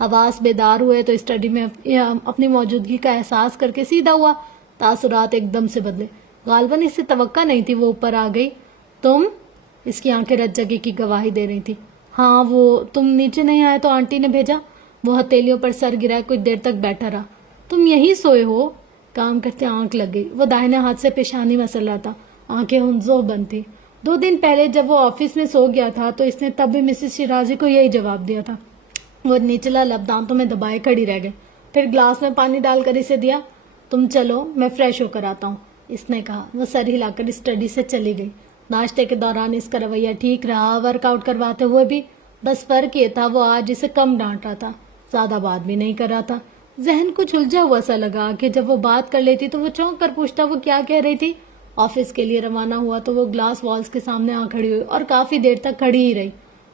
حواس بیدار ہوئے تو اسٹڈی میں اپنی موجودگی کا احساس کر کے سیدھا ہوا. تاثرات ایک دم سے بدلے. غالباً اس سے توقع نہیں تھی وہ اوپر آ گئی. تم؟ اس کی آنکھیں رت جگہ کی گواہی دے رہی تھی. ہاں وہ تم نیچے نہیں آئے تو آنٹی نے بھیجا. وہ ہتھیلیوں پر سر گرائے کچھ دیر تک بیٹھا رہا. تم یہی سوئے ہو؟ کام کرتے آنکھ لگ گئی. وہ داہنے ہاتھ سے پیشانی مسل رہا تھا. آنکھیں ہنزو بند تھی. 2 دن پہلے جب وہ آفس میں سو گیا تھا تو اس نے تب بھی مسز شیرازی کو یہی جواب دیا تھا. وہ نچلا لب دانتوں میں دبائے کھڑی رہ گئی. پھر گلاس میں پانی ڈال کر اسے دیا. تم چلو میں فریش ہو کر آتا ہوں اس نے کہا. وہ سر ہلا کر اسٹڈی سے چلی گئی. ناشتے کے دوران اس کا رویہ ٹھیک رہا. ورک آؤٹ کرواتے ہوئے بھی. بس فرق یہ تھا وہ آج اسے کم ڈانٹ رہا تھا, زیادہ بات بھی نہیں کر رہا تھا. ذہن کچھ الجھا ہوا سا لگا کہ جب وہ بات کر لیتی تو وہ چونک کر پوچھتا وہ کیا کہہ رہی تھی. آفس کے لیے روانہ ہوا تو وہ گلاس والز کے سامنے آ کھڑی ہوئی اور کافی دیر تک کھڑی ہی رہی.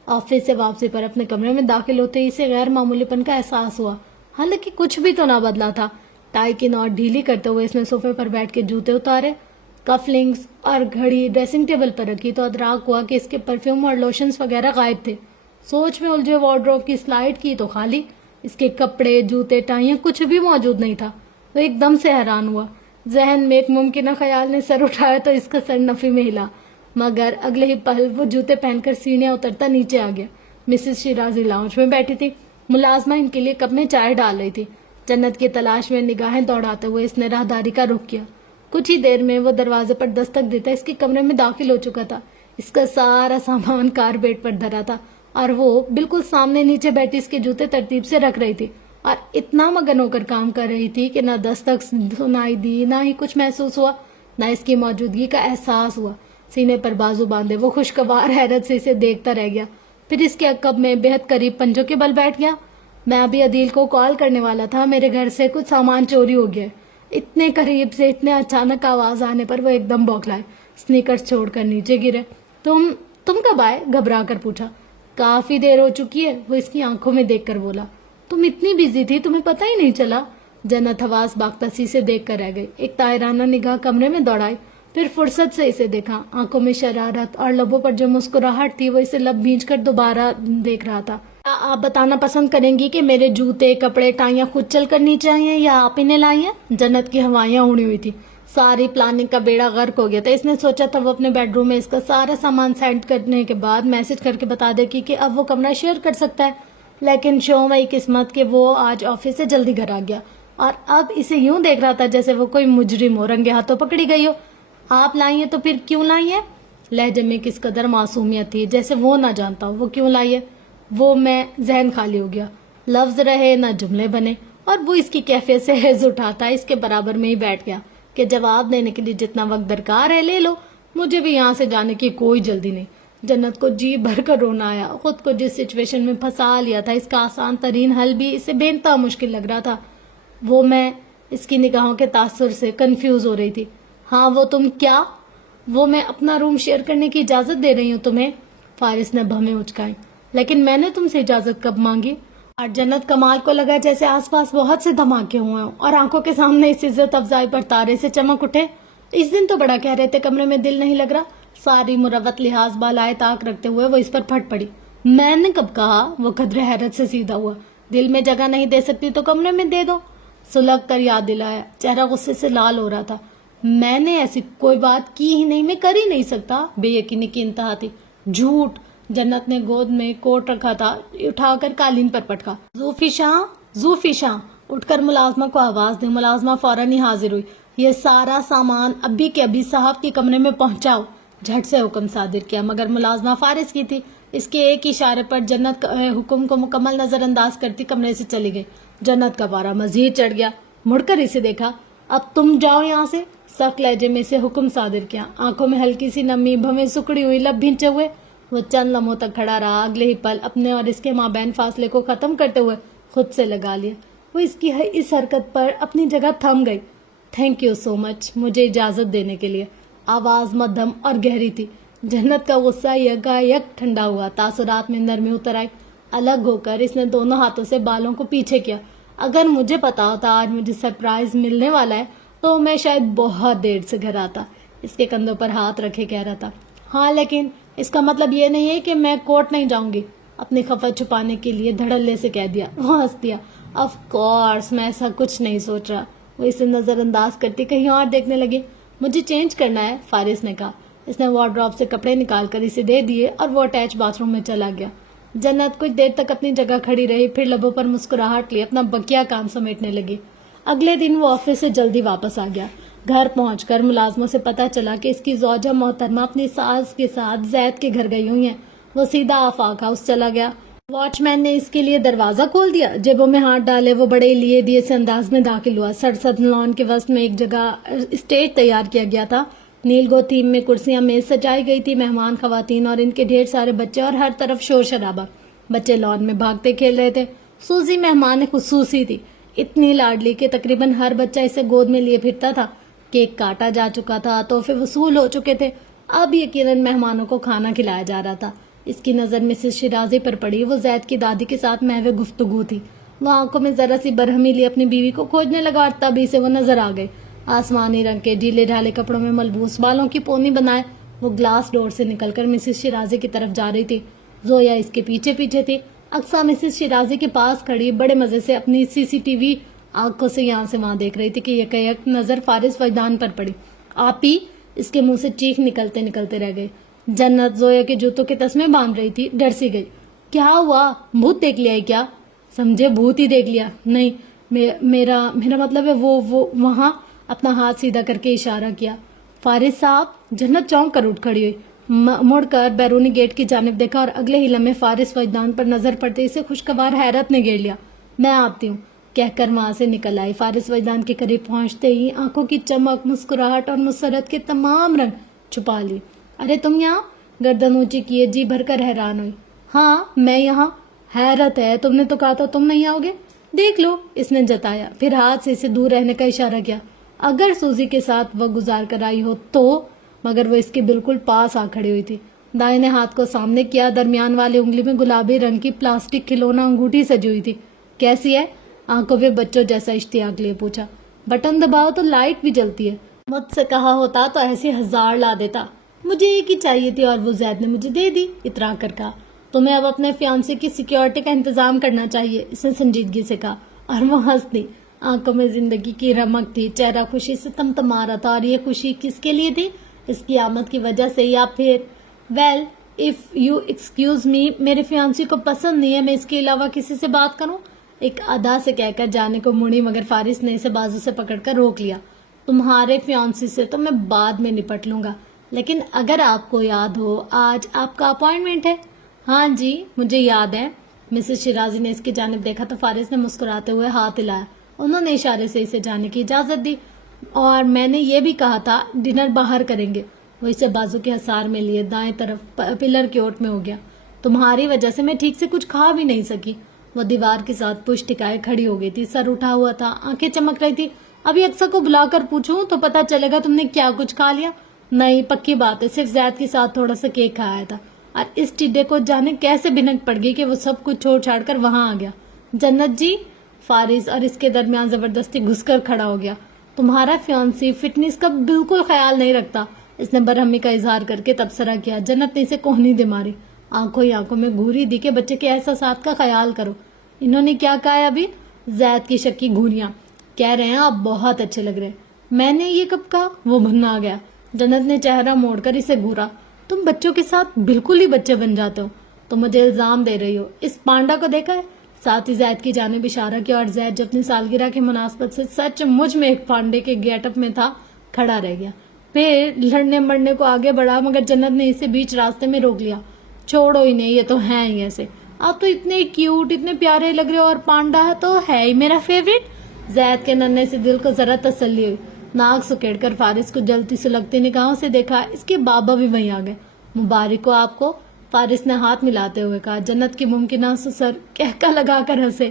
آفس سے واپسی پر اپنے کمرے میں داخل ہوتے ہی اسے غیر معمولی پن کا احساس ہوا. حالانکہ کچھ بھی تو نہ بدلا تھا. ٹائی کی نوٹ ڈھیلی کرتے ہوئے اس نے صوفے پر بیٹھ کے جوتے اتارے, کف لنکس اور گھڑی ڈریسنگ ٹیبل پر رکھی تو ادراک ہوا کہ اس کے پرفیوم اور لوشنز وغیرہ غائب تھے. سوچ میں الجھے وارڈروب کی سلائڈ کی تو خالی. اس کے کپڑے, جوتے, ٹائیاں کچھ بھی موجود نہیں تھا. وہ ایک دم سے حیران ہوا. ذہن میں ایک ممکنہ خیال نے سر اٹھایا تو اس کا سر نفی میں ہلا, مگر اگلے ہی پل وہ جوتے پہن کر سیڑھیاں اترتا نیچے آ گیا. مسز شیرازی لاؤنج میں بیٹھی تھی. ملازمہ ان کے لیے کپ میں چائے ڈال رہی تھی. جنت کی تلاش میں نگاہیں دوڑاتے ہوئے اس نے راہداری کا رخ کیا. کچھ ہی دیر میں وہ دروازے پر دستک دیتا اس کے کمرے میں داخل ہو چکا تھا. اس کا سارا سامان کارپیٹ پر دھرا تھا اور وہ بالکل سامنے نیچے بیٹھی اس کے جوتے ترتیب سے رکھ رہی تھی اور اتنا مگن ہو کر کام کر رہی تھی کہ نہ دستک سنائی دی, نہ ہی کچھ محسوس ہوا, نہ اس کی موجودگی کا احساس ہوا. سینے پر بازو باندھے وہ خوشگوار حیرت سے اسے دیکھتا رہ گیا. پھر اس کے عقب میں بہت قریب پنجوں کے بل بیٹھ گیا. میں ابھی عدیل کو کال کرنے والا تھا, میرے گھر سے کچھ سامان چوری ہو گیا. اتنے قریب سے اتنے اچانک آواز آنے پر وہ ایک دم بوکھلائے. سنیکرز چھوڑ کر نیچے گرے. تم کب آئے؟ گھبرا کر پوچھا. کافی دیر ہو چکی ہے, وہ اس کی آنکھوں میں دیکھ کر بولا. تم اتنی بزی تھی تمہیں پتہ ہی نہیں چلا. جنت حواس باختہ سی سے دیکھ کر رہ گئی. ایک طائرانہ نگاہ کمرے میں دوڑائی, پھر فرصت سے اسے دیکھا. آنکھوں میں شرارت اور لبوں پر جو مسکراہٹ تھی وہ اسے لب بھینچ کر دوبارہ دیکھ رہا تھا. آپ بتانا پسند کریں گی کہ میرے جوتے, کپڑے, ٹائیاں خود چل کر نیچے آئی ہیں یا آپ انہیں لائی ہیں؟ جنت کی ہوائیاں اڑی ہوئی تھی. ساری پلاننگ کا بیڑا غرق ہو گیا تھا. اس نے سوچا تھا وہ اپنے بیڈ روم میں اس کا سارا سامان سینڈ کرنے کے بعد میسج کر کے بتا دے کہ اب وہ کمرہ شیئر کر سکتا ہے. لیکن شو میں قسمت کہ وہ آج آفس سے جلدی گھر آ گیا اور اب اسے یوں دیکھ رہا تھا جیسے وہ کوئی مجرم ہو, رنگے ہاتھوں پکڑی گئی ہو. آپ لائی ہیں تو پھر کیوں لائی ہیں؟ لہجے میں کس قدر معصومیت تھی, جیسے وہ نہ جانتا ہو وہ کیوں لائی ہے. وہ میں ذہن خالی ہو گیا. لفظ رہے نہ جملے بنے اور وہ اس کی کیفیت سے حیض اٹھاتا اس کے برابر میں ہی بیٹھ گیا کہ جواب دینے کے لیے جتنا وقت درکار ہے لے لو, مجھے بھی یہاں سے جانے کی کوئی جلدی نہیں. جنت کو جی بھر کر رونا آیا. خود کو جس سچویشن میں پھنسا لیا تھا اس کا آسان ترین حل بھی اسے بے انتہا مشکل لگ رہا تھا. وہ میں اس کی نگاہوں کے تاثر سے کنفیوز ہو رہی تھی. ہاں وہ تم کیا؟ وہ میں اپنا روم شیئر کرنے کی اجازت دے رہی ہوں تمہیں. فارس نے بھویں اچکائیں. لیکن میں نے تم سے اجازت کب مانگی؟ اور جنت کمال کو لگا جیسے آس پاس بہت سے دھماکے ہوئے ہوں اور آنکھوں کے سامنے اس عزت افزائی پر تارے سے چمک اٹھے. اس دن تو بڑا کہہ رہے تھے کمرے میں دل نہیں لگ رہا. ساری مروت لحاظ بالائے طاق رکھتے ہوئے وہ اس پر پھٹ پڑی. میں نے کب کہا؟ وہ قدر حیرت سے سیدھا ہوا. دل میں جگہ نہیں دے سکتی تو کمرے میں دے دو. سلگ کر یاد دلایا. چہرہ غصے سے لال ہو رہا تھا. میں نے ایسی کوئی بات کی ہی نہیں, میں کر ہی نہیں سکتا. بے یقینی کی انتہا تھی. جھوٹ. جنت نے گود میں کوٹ رکھا تھا اٹھا کر قالین پر پٹکا. زوفی شاہ اٹھ کر ملازمہ کو آواز دے. ملازمہ فوراً ہی حاضر ہوئی. یہ سارا سامان ابھی کے ابھی صاحب کے کمرے میں پہنچاؤ. جھٹ سے حکم صادر کیا مگر ملازمہ فارس کی تھی. اس کے ایک اشارے پر جنت حکم کو مکمل نظر انداز کرتی کمرے سے چلی گئی. جنت کا پارا مزید چڑھ گیا. مڑ کر اسے دیکھا. اب تم جاؤ یہاں سے, سخت لہجے میں سے حکم صادر کیا. آنکھوں میں ہلکی سی نمی, بھویں سکڑی ہوئی, لب بھینچے ہوئے. وہ چند لمحوں تک کھڑا رہا. اگلے ہی پل اپنے اور اس کے مابین فاصلے کو ختم کرتے ہوئے خود سے لگا لیا. وہ اس کی اس حرکت پر اپنی جگہ تھم گئی. تھینک یو سو مچ مجھے اجازت دینے کے لیے. آواز مدھم اور گہری تھی. جنت کا غصہ یکا یک ٹھنڈا ہوا. تاثرات میں نرمی اتر آئی. الگ ہو کر اس نے دونوں ہاتھوں سے بالوں کو پیچھے کیا. اگر مجھے پتا ہوتا آج مجھے سرپرائز ملنے والا ہے تو میں شاید بہت دیر سے گھر آتا. اس کے کندھوں پر ہاتھ رکھے کہہ رہا تھا. ہاں لیکن اس کا مطلب یہ نہیں ہے کہ میں کورٹ نہیں جاؤں گی. اپنی خفا چھپانے کے لیے دھڑلے سے کہہ دیا۔ وہ ہنس دیا۔ آف کورس میں ایسا کچھ نہیں سوچ رہا۔ وہ اسے نظر انداز کرتی کہیں اور دیکھنے لگی۔ مجھے چینج کرنا ہے، فارس نے کہا۔ اس نے وارڈروب سے کپڑے نکال کر اسے دے دیے اور وہ اٹیچ باتھ روم میں چلا گیا۔ جنت کچھ دیر تک اپنی جگہ کھڑی رہی، پھر لبوں پر مسکراہٹ لی اپنا بقیہ کام سمیٹنے لگی۔ اگلے دن وہ آفس سے جلدی واپس آ گیا۔ گھر پہنچ کر ملازموں سے پتہ چلا کہ اس کی زوجہ محترمہ اپنی ساس کے ساتھ زید کے گھر گئی ہوئی ہیں۔ وہ سیدھا آفاق ہاؤس چلا گیا۔ واچ مین نے اس کے لیے دروازہ کھول دیا۔ جیبوں میں ہاتھ ڈالے وہ بڑے لیے دیے سے انداز میں داخل ہوا۔ سرسبز لان کے وسط میں ایک جگہ اسٹیج تیار کیا گیا تھا۔ نیل گو تھیم میں کرسیاں میز سجائی گئی تھی۔ مہمان خواتین اور ان کے ڈھیر سارے بچے اور ہر طرف شور شرابہ۔ بچے لان میں بھاگتے کھیل رہے تھے۔ سوزی مہمان خصوصی تھی، اتنی لاڈلی کہ تقریباً ہر بچہ اسے گود میں لیے پھرتا تھا۔ کیک کاٹا جا چکا تھا، تحفے وصول ہو چکے تھے، اب یقیناً مہمانوں کو کھانا کھلایا جا رہا تھا۔ اس کی نظر مسز شیرازی پر پڑی۔ وہ زید کی دادی کے ساتھ محو گفتگو تھی۔ وہ آنکھوں میں ذرا سی برہمی لی اپنی بیوی کو کھوجنے لگا اور تبھی سے وہ نظر آ گئی۔ آسمانی رنگ کے ڈھیلے ڈھالے کپڑوں میں ملبوس، بالوں کی پونی بنائے وہ گلاس ڈور سے نکل کر مسز شیرازی کی طرف جا رہی تھی۔ زویا اس کے پیچھے پیچھے تھی۔ اقصیٰ مسز شیرازی کے پاس کھڑی بڑے مزے سے اپنی CCTV آنکھوں سے یہاں سے وہاں دیکھ رہی تھی کہ یک نظر فارس وجدان پر پڑی۔ آپی، اس کے منہ سے چیخ نکلتے نکلتے رہ گئی۔ جنت زویا کے جوتوں کے تسمے باندھ رہی تھی، ڈر سی گئی۔ کیا ہوا؟ بھوت دیکھ لیا ہے کیا؟ سمجھے بھوت ہی دیکھ لیا؟ نہیں، میرا مطلب ہے وہ وہاں اپنا ہاتھ سیدھا کر کے اشارہ کیا۔ فارس صاحب، جنت چونک کر اٹھ کھڑی ہوئی، مڑ کر بیرونی گیٹ کی جانب دیکھا اور اگلے ہی لمحے فارس وجدان پر نظر پڑتے اسے خوشگوار حیرت نے گھیر لیا۔ میں آتی ہوں کہہ کر وہاں سے نکل آئی۔ فارس وجدان کے قریب پہنچتے ہی آنکھوں کی چمک، مسکراہٹ اور مسرت کے تمام رنگ چھپا لی۔ ارے تم یہاں؟ گردن اونچی کیے جی بھر کر حیران ہوئی۔ ہاں میں یہاں۔ حیرت ہے، تم نے تو کہا تھا تم نہیں آؤ گے۔ دیکھ لو، اس نے جتایا، پھر ہاتھ سے اسے دور رہنے کا اشارہ کیا۔ اگر سوزی کے ساتھ وقت گزار کر آئی ہو تو، مگر وہ اس کے بالکل پاس آ کھڑی ہوئی تھی۔ دائیں ہاتھ کو سامنے کیا، درمیان والی انگلی میں گلابی رنگ کی پلاسٹک کھلونا انگوٹھی سجی ہوئی تھی۔ کیسی ہے؟ آنکھوں پہ بچوں جیسا اشتیاق لیے پوچھا۔ بٹن دباؤ تو لائٹ بھی جلتی ہے۔ مجھ سے کہا ہوتا تو ایسی 1000 لا دیتا۔ مجھے ایک ہی چاہیے تھی اور وہ زید نے مجھے دے دی، اترا کر کہا۔ تمہیں اب اپنے فیانسی کی سیکیورٹی کا انتظام کرنا چاہیے، اس نے سنجیدگی سے کہا، اور وہ ہنس دی۔ آنکھوں میں زندگی کی رمق تھی، چہرہ خوشی سے تمتما رہا تھا۔ اور یہ خوشی کس کے لیے تھی؟ اس کی آمد کی وجہ سے یا پھر well if you excuse me, میرے فیانسی کو پسند نہیں ہے میں اس کے علاوہ کسی سے بات کروں؟ ایک ادا سے کہہ کر جانے کو مڑی، مگر فارس نے اسے بازو سے پکڑ کر روک لیا۔ تمہارے فیانسی سے تو میں بعد میں نپٹ لوں گا، لیکن اگر آپ کو یاد ہو آج آپ کا اپوائنٹمنٹ ہے۔ ہاں جی مجھے یاد ہے۔ مسز شیرازی نے اس کی جانب دیکھا تو فارس نے مسکراتے ہوئے ہاتھ ہلایا۔ انہوں نے اشارے سے اسے جانے کی اجازت دی۔ اور میں نے یہ بھی کہا تھا ڈنر باہر کریں گے۔ وہ اسے بازو کے حصار میں لیے دائیں طرف پلر کی اوٹ میں ہو گیا۔ تمہاری وجہ سے میں ٹھیک سے کچھ کھا بھی نہیں سکی۔ وہ دیوار کے ساتھ پشت ٹکائے کھڑی ہو گئی تھی، سر اٹھا ہوا تھا، آنکھیں چمک رہی تھی۔ ابھی اکثر کو بلا کر پوچھوں تو پتا چلے گا تم نے کیا کچھ کھا لیا۔ نہیں، پکی بات ہے، صرف زید کے ساتھ تھوڑا سا کیک کھایا تھا۔ اور اس ٹڈے کو جانے کیسے بھنک پڑ گئی کہ وہ سب کچھ چھوڑ چھاڑ کر وہاں آ گیا۔ جنت جی، فارس اور اس کے درمیان زبردستی گھس کر کھڑا ہو گیا۔ تمہارا فیانسی فٹنس کا بالکل خیال نہیں رکھتا، اس نے برہمی کا اظہار کر کے تبصرہ کیا۔ جنت نے اسے کوہنی دے ماری، آنکھوں ہی آنکھوں میں گھوری دی کہ بچے کے احساسات کا خیال کرو۔ انہوں نے کیا کہا ہے ابھی؟ زید کی شکی گھوریاں۔ کہہ رہے ہیں آپ بہت اچھے لگ رہے۔ میں نے یہ کب کہا؟ وہ بھنا آ گیا۔ جنت نے چہرہ موڑ کر اسے گھورا۔ تم بچوں کے ساتھ بالکل ہی بچے بن جاتے ہو، تم مجھے الزام دے رہی ہو۔ اس پانڈا کو دیکھا ہے؟ ساتھ ہی زید کی جانب اشارہ کیا اور زید جو اپنی سالگرہ کی مناسبت سے سچ مجھ میں ایک پانڈے کے گیٹ اپ میں تھا، کھڑا رہ گیا۔ پھر لڑنے مرنے کو آگے بڑھا، مگر جنت نے اسے بیچ راستے میں روک لیا۔ چھوڑو انہیں، یہ تو ہیں ہی ایسے۔ آپ تو اتنے کیوٹ، اتنے پیارے لگ رہے ہو، اور پانڈا تو ہے ہی میرا فیوریٹ۔ زید کے ننھے سے دل کو ذرا تسلی ہوئی۔ ناک سکیڑ کر فارس کو جلتی سلگتی نگاہوں سے دیکھا۔ اس کے بابا بھی وہیں آ گئے۔ مبارک ہو آپ کو، فارس نے ہاتھ ملاتے ہوئے کہا۔ جنت کی ممکنہ سسر کہکا لگا کر ہنسے۔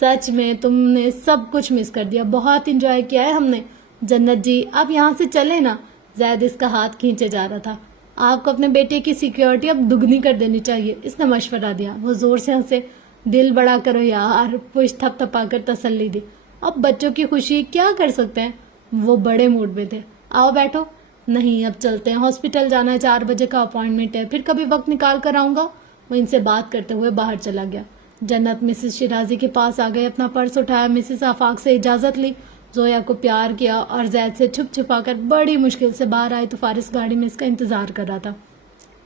سچ میں تم نے سب کچھ مس کر دیا، بہت انجوائے کیا ہے ہم نے۔ جنت جی آپ یہاں سے چلیں نا، زید اس کا ہاتھ کھینچے جا رہا تھا۔ آپ کو اپنے بیٹے کی سیکیورٹی اب دگنی کر دینی چاہیے، اس نے مشورہ دیا۔ وہ زور سے ہنسے۔ دل بڑا کرو یار، پشت تھپ تھپا کر تسلی دی۔ اب بچوں کی خوشی کیا کر سکتے ہیں؟ وہ بڑے موڈ میں تھے۔ آؤ بیٹھو۔ نہیں اب چلتے ہیں، ہاسپٹل جانا ہے، 4 بجے کا اپوائنٹمنٹ ہے، پھر کبھی وقت نکال کر آؤں گا۔ وہ ان سے بات کرتے ہوئے باہر چلا گیا۔ جنت مسز شیرازی کے پاس آ گئی، اپنا پرس اٹھایا، مسز آفاق سے اجازت لی، زویا کو پیار کیا اور زید سے چھپ چھپا کر بڑی مشکل سے باہر آئی تو فارس گاڑی میں اس کا انتظار کر رہا تھا۔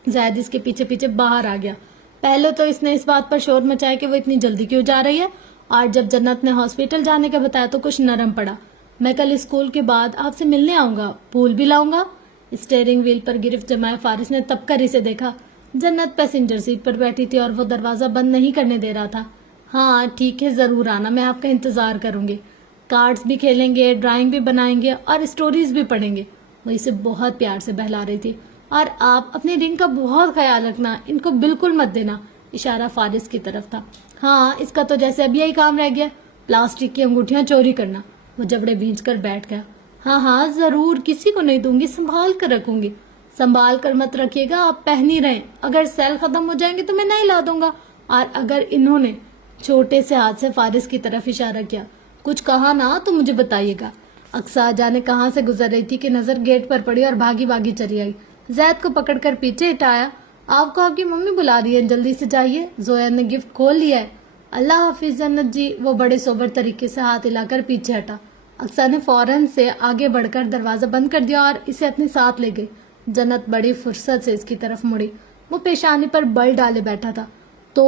زید اس کے پیچھے پیچھے باہر آ گیا۔ پہلے تو اس نے اس بات پر شور مچایا کہ وہ اتنی جلدی کیوں جا رہی ہے، اور جب جنت نے ہاسپٹل جانے کا بتایا تو کچھ نرم پڑا۔ میں کل اسکول کے بعد آپ سے ملنے آؤں گا، پھول بھی لاؤں گا۔ اسٹیئرنگ ویل پر گرفت جمائے فارس نے تب کر اسے دیکھا۔ جنت پیسنجر سیٹ پر بیٹھی تھی اور وہ دروازہ بند نہیں کرنے دے رہا تھا۔ ہاں ٹھیک ہے، ضرور آنا، میں آپ کا انتظار کروں گی۔ کارڈز بھی کھیلیں گے، ڈرائنگ بھی بنائیں گے اور اسٹوریز بھی پڑھیں گے۔ وہ اسے بہت پیار سے بہلا رہی تھی۔ اور آپ اپنے رنگ کا بہت خیال رکھنا، ان کو بالکل مت دینا۔ اشارہ فارس کی طرف تھا۔ ہاں اس کا تو جیسے اب یہی کام رہ گیا، پلاسٹک کی انگوٹھیاں چوری کرنا۔ وہ جبڑے بھینچ کر بیٹھ گیا۔ ہاں ضرور، کسی کو نہیں دوں گی، سنبھال کر رکھوں گی۔ سنبھال کر مت رکھیے گا، آپ پہنی رہیں، اگر سیل ختم ہو جائیں گے تو میں نہیں لا دوں گا۔ اور اگر انہوں نے چھوٹے سے ہاتھ سے فارس کی طرف اشارہ کیا، کچھ کہا نا تو مجھے بتائیے گا۔ اقصیٰ جانے کہاں سے گزر رہی تھی کہ نظر گیٹ پر پڑی اور بھاگی بھاگی چلی آئی۔ زید کو پکڑ کر پیچھے ہٹایا۔ آپ کو آپ کی ممی بلا رہی ہے، جلدی سے جائیے۔ زویا نے گفٹ کھول لیا ہے۔ اللہ حافظ جنت جی۔ وہ بڑے سوبر طریقے سے ہاتھ ہلا کر پیچھے ہٹا۔ اقصیٰ نے فوراً سے آگے بڑھ کر دروازہ بند کر دیا اور اسے اپنے ساتھ لے گئی۔ جنت بڑی فرصت سے اس کی طرف مڑی۔ وہ پیشانی پر بل ڈالے بیٹھا تھا۔ تو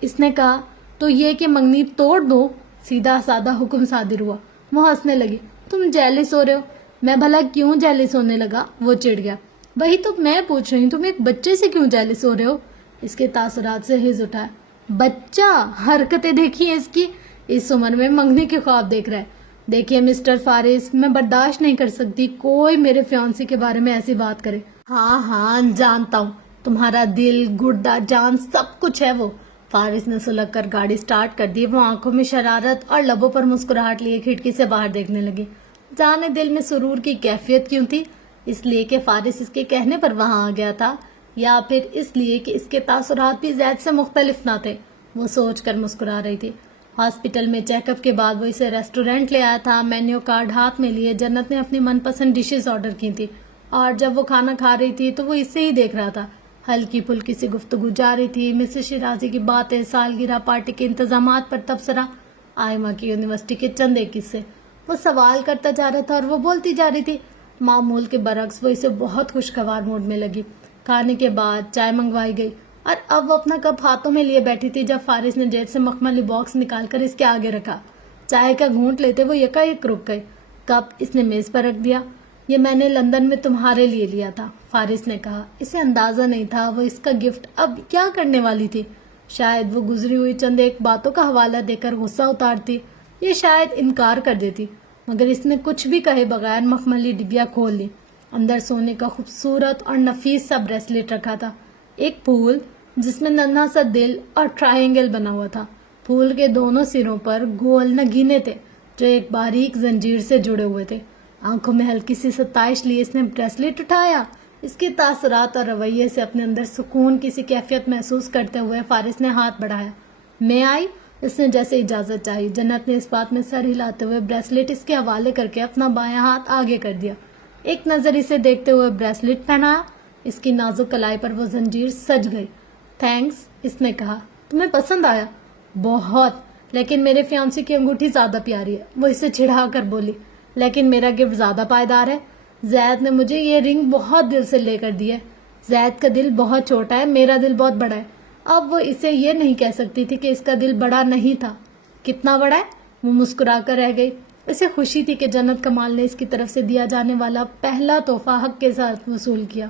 اس نے کہا، تو یہ کہ منگنی توڑ دو؟ سیدھا سادہ حکم صادر ہوا۔ وہ ہنسنے لگی۔ تم جیلس ہو رہے ہو؟ میں بھلا کیوں جیلس ہونے لگا؟ وہ چڑ گیا۔ وہی تو میں پوچھ رہی ہوں، تم ایک بچے سے کیوں جیلس ہو رہے ہو؟ اس کے تاثرات سے ہز اٹھا۔ بچہ؟ حرکتیں دیکھی ہیں اس کی، اس عمر میں منگنی کے خواب دیکھ رہا ہے۔ دیکھیے مسٹر فارس، میں برداشت نہیں کر سکتی کوئی میرے فیانسی کے بارے میں ایسی بات کرے۔ ہاں جانتا ہوں، تمہارا دل، گردہ، جان سب کچھ ہے وہ۔ فارس نے سلگ کر گاڑی سٹارٹ کر دی۔ وہ آنکھوں میں شرارت اور لبوں پر مسکراہٹ لیے کھڑکی سے باہر دیکھنے لگی۔ جانے دل میں سرور کی کیفیت کیوں تھی؟ اس لیے کہ فارس اس کے کہنے پر وہاں آ گیا تھا، یا پھر اس لیے کہ اس کے تاثرات بھی زید سے مختلف نہ تھے؟ وہ سوچ کر مسکرا رہی تھی۔ ہاسپٹل میں چیک اپ کے بعد وہ اسے ریسٹورینٹ لے آیا تھا۔ مینیو کارڈ ہاتھ میں لیے جنت نے اپنی من پسند ڈشز آرڈر کی تھی، اور جب وہ کھانا کھا رہی تھی تو وہ اسے ہی دیکھ رہا تھا۔ ہلکی پھلکی سی گفتگو جاری تھی، مسز شیرازی کی باتیں، سالگرہ پارٹی کے انتظامات پر تبصرہ، آئمہ کی یونیورسٹی کے چند ایک قصے۔ وہ سوال کرتا جا رہا تھا اور وہ بولتی جا رہی تھی۔ معمول کے برعکس وہ اسے بہت خوشگوار موڈ میں لگی۔ کھانے کے بعد چائے منگوائی گئی اور اب وہ اپنا کپ ہاتھوں میں لیے بیٹھی تھی جب فارس نے جیب سے مخملی باکس نکال کر اس کے آگے رکھا۔ چائے کا گھونٹ لیتے وہ یکایک رک گئی۔ کپ اس نے میز پر رکھ دیا۔ یہ میں نے لندن میں تمہارے لیے لیا تھا، فارس نے کہا۔ اسے اندازہ نہیں تھا وہ اس کا گفٹ اب کیا کرنے والی تھی۔ شاید وہ گزری ہوئی چند ایک باتوں کا حوالہ دے کر غصہ اتارتی، یہ شاید انکار کر دیتی، مگر اس نے کچھ بھی کہے بغیر مخملی ڈبیا کھول لی۔ اندر سونے کا خوبصورت اور نفیس سا بریسلیٹ رکھا تھا، ایک پھول جس میں ننھا سا دل اور ٹرائنگل بنا ہوا تھا۔ پھول کے دونوں سروں پر گول نگینے تھے جو ایک باریک زنجیر سے جڑے ہوئے تھے۔ آنکھوں میں ہلکی سی ستائش لیے اس نے بریسلیٹ اٹھایا۔ اس کے تاثرات اور رویے سے اپنے اندر سکون کی سی کیفیت محسوس کرتے ہوئے فارس نے ہاتھ بڑھایا۔ میں آئی؟ اس نے جیسے اجازت چاہی۔ جنت نے اس بات میں سر ہلاتے ہوئے بریسلیٹ اس کے حوالے کر کے اپنا بایاں ہاتھ آگے کر دیا۔ ایک نظر اسے دیکھتے ہوئے بریسلیٹ پہنایا۔ اس کی نازک کلائی پر وہ زنجیر سج گئی۔ تھینکس، اس نے کہا۔ تمہیں پسند آیا؟ بہت، لیکن میرے فیانسی کی انگوٹھی زیادہ پیاری ہے، وہ اسے چھڑا کر بولی۔ لیکن میرا گفٹ زیادہ پائیدار ہے۔ زید نے مجھے یہ رنگ بہت دل سے لے کر دی ہے۔ زید کا دل بہت چھوٹا ہے، میرا دل بہت بڑا ہے۔ اب وہ اسے یہ نہیں کہہ سکتی تھی کہ اس کا دل بڑا نہیں تھا۔ کتنا بڑا ہے؟ وہ مسکرا کر رہ گئی۔ اسے خوشی تھی کہ جنت کمال نے اس کی طرف سے دیا جانے والا پہلا تحفہ حق کے ساتھ وصول کیا۔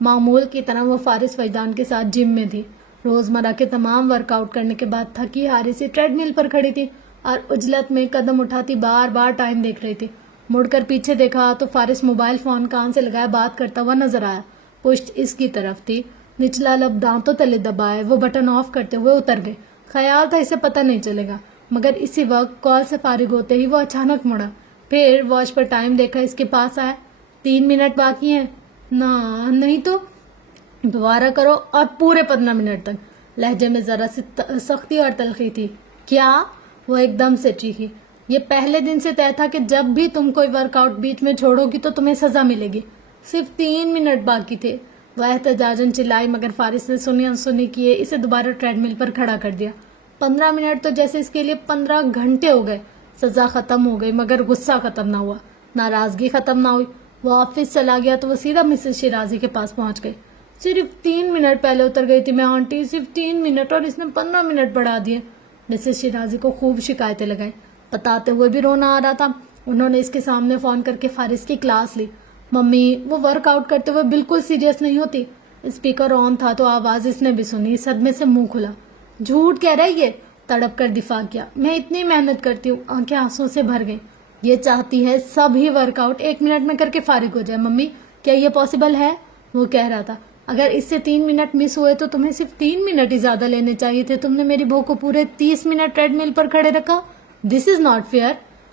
معمول کی طرح وہ فارس وجدان کے ساتھ جم میں تھی۔ روزمرہ کے تمام ورک آؤٹ کرنے کے بعد تھکی ہاری سی ٹریڈ مل پر کھڑی تھی اور عجلت میں قدم اٹھاتی بار بار ٹائم دیکھ رہی تھی۔ مڑ کر پیچھے دیکھا تو فارس موبائل فون کان سے لگائے بات کرتا ہوا نظر آیا۔ پشت اس کی طرف تھی، نچلا لب دانتوں تلے دبائے وہ بٹن آف کرتے ہوئے اتر گئے۔ خیال تھا اسے پتہ نہیں چلے گا، مگر اسی وقت کال سے فارغ ہوتے ہی وہ اچانک مڑا، پھر واچ پر ٹائم دیکھا، اس کے پاس آیا۔ 3 منٹ باقی ہیں۔ نہیں تو دوبارہ کرو اور پورے 15 منٹ تک۔ لہجے میں ذرا سی سختی اور تلخی تھی۔ کیا؟ وہ ایک دم سے چیخی۔ یہ پہلے دن سے طے تھا کہ جب بھی تم کوئی ورک آؤٹ بیچ میں چھوڑو گی تو تمہیں سزا ملے گی۔ صرف 3 منٹ باقی تھے۔ وہ احتجاجن چلائی مگر فارس نے سنی انسنی کیے اسے دوبارہ ٹریڈ مل پر کھڑا کر دیا. 15 منٹ تو جیسے اس کے لیے 15 گھنٹے ہو گئے. سزا ختم ہو گئی مگر غصہ ختم نہ ہوا, ناراضگی ختم نہ ہوئی. وہ آفس چلا گیا تو وہ سیدھا مسز شیرازی کے پاس پہنچ گئی. صرف 3 منٹ پہلے اتر گئی تھی میں آنٹی, صرف 3 منٹ اور اس نے 15 منٹ بڑھا دیے. مسز شیرازی کو خوب شکایتیں لگائی, بتاتے ہوئے بھی رونا آ رہا تھا. انہوں نے اس کے سامنے فون کر کے فارس کی کلاس لی. ممی وہ ورک آؤٹ کرتے ہوئے بالکل سیریس نہیں ہوتی. اسپیکر آن تھا تو آواز اس نے بھی سنی. صدمے سے منہ کھلا. جھوٹ کہہ رہی ہے, تڑپ کر دفاع کیا. میں اتنی محنت کرتی ہوں. آنکھیں آنسوں سے بھر گئی. یہ چاہتی ہے سبھی ورک آؤٹ 1 منٹ میں کر کے فارغ ہو جائے. ممی کیا یہ پاسبل ہے؟ وہ کہہ رہا تھا. اگر اس سے 3 منٹ مس ہوئے تو تمہیں صرف 3 منٹ ہی زیادہ لینے چاہیے تھے. تم نے میری بہو کو پورے 30 منٹ ٹریڈ مل پر کھڑے رکھا. دس از ناٹ فیئر.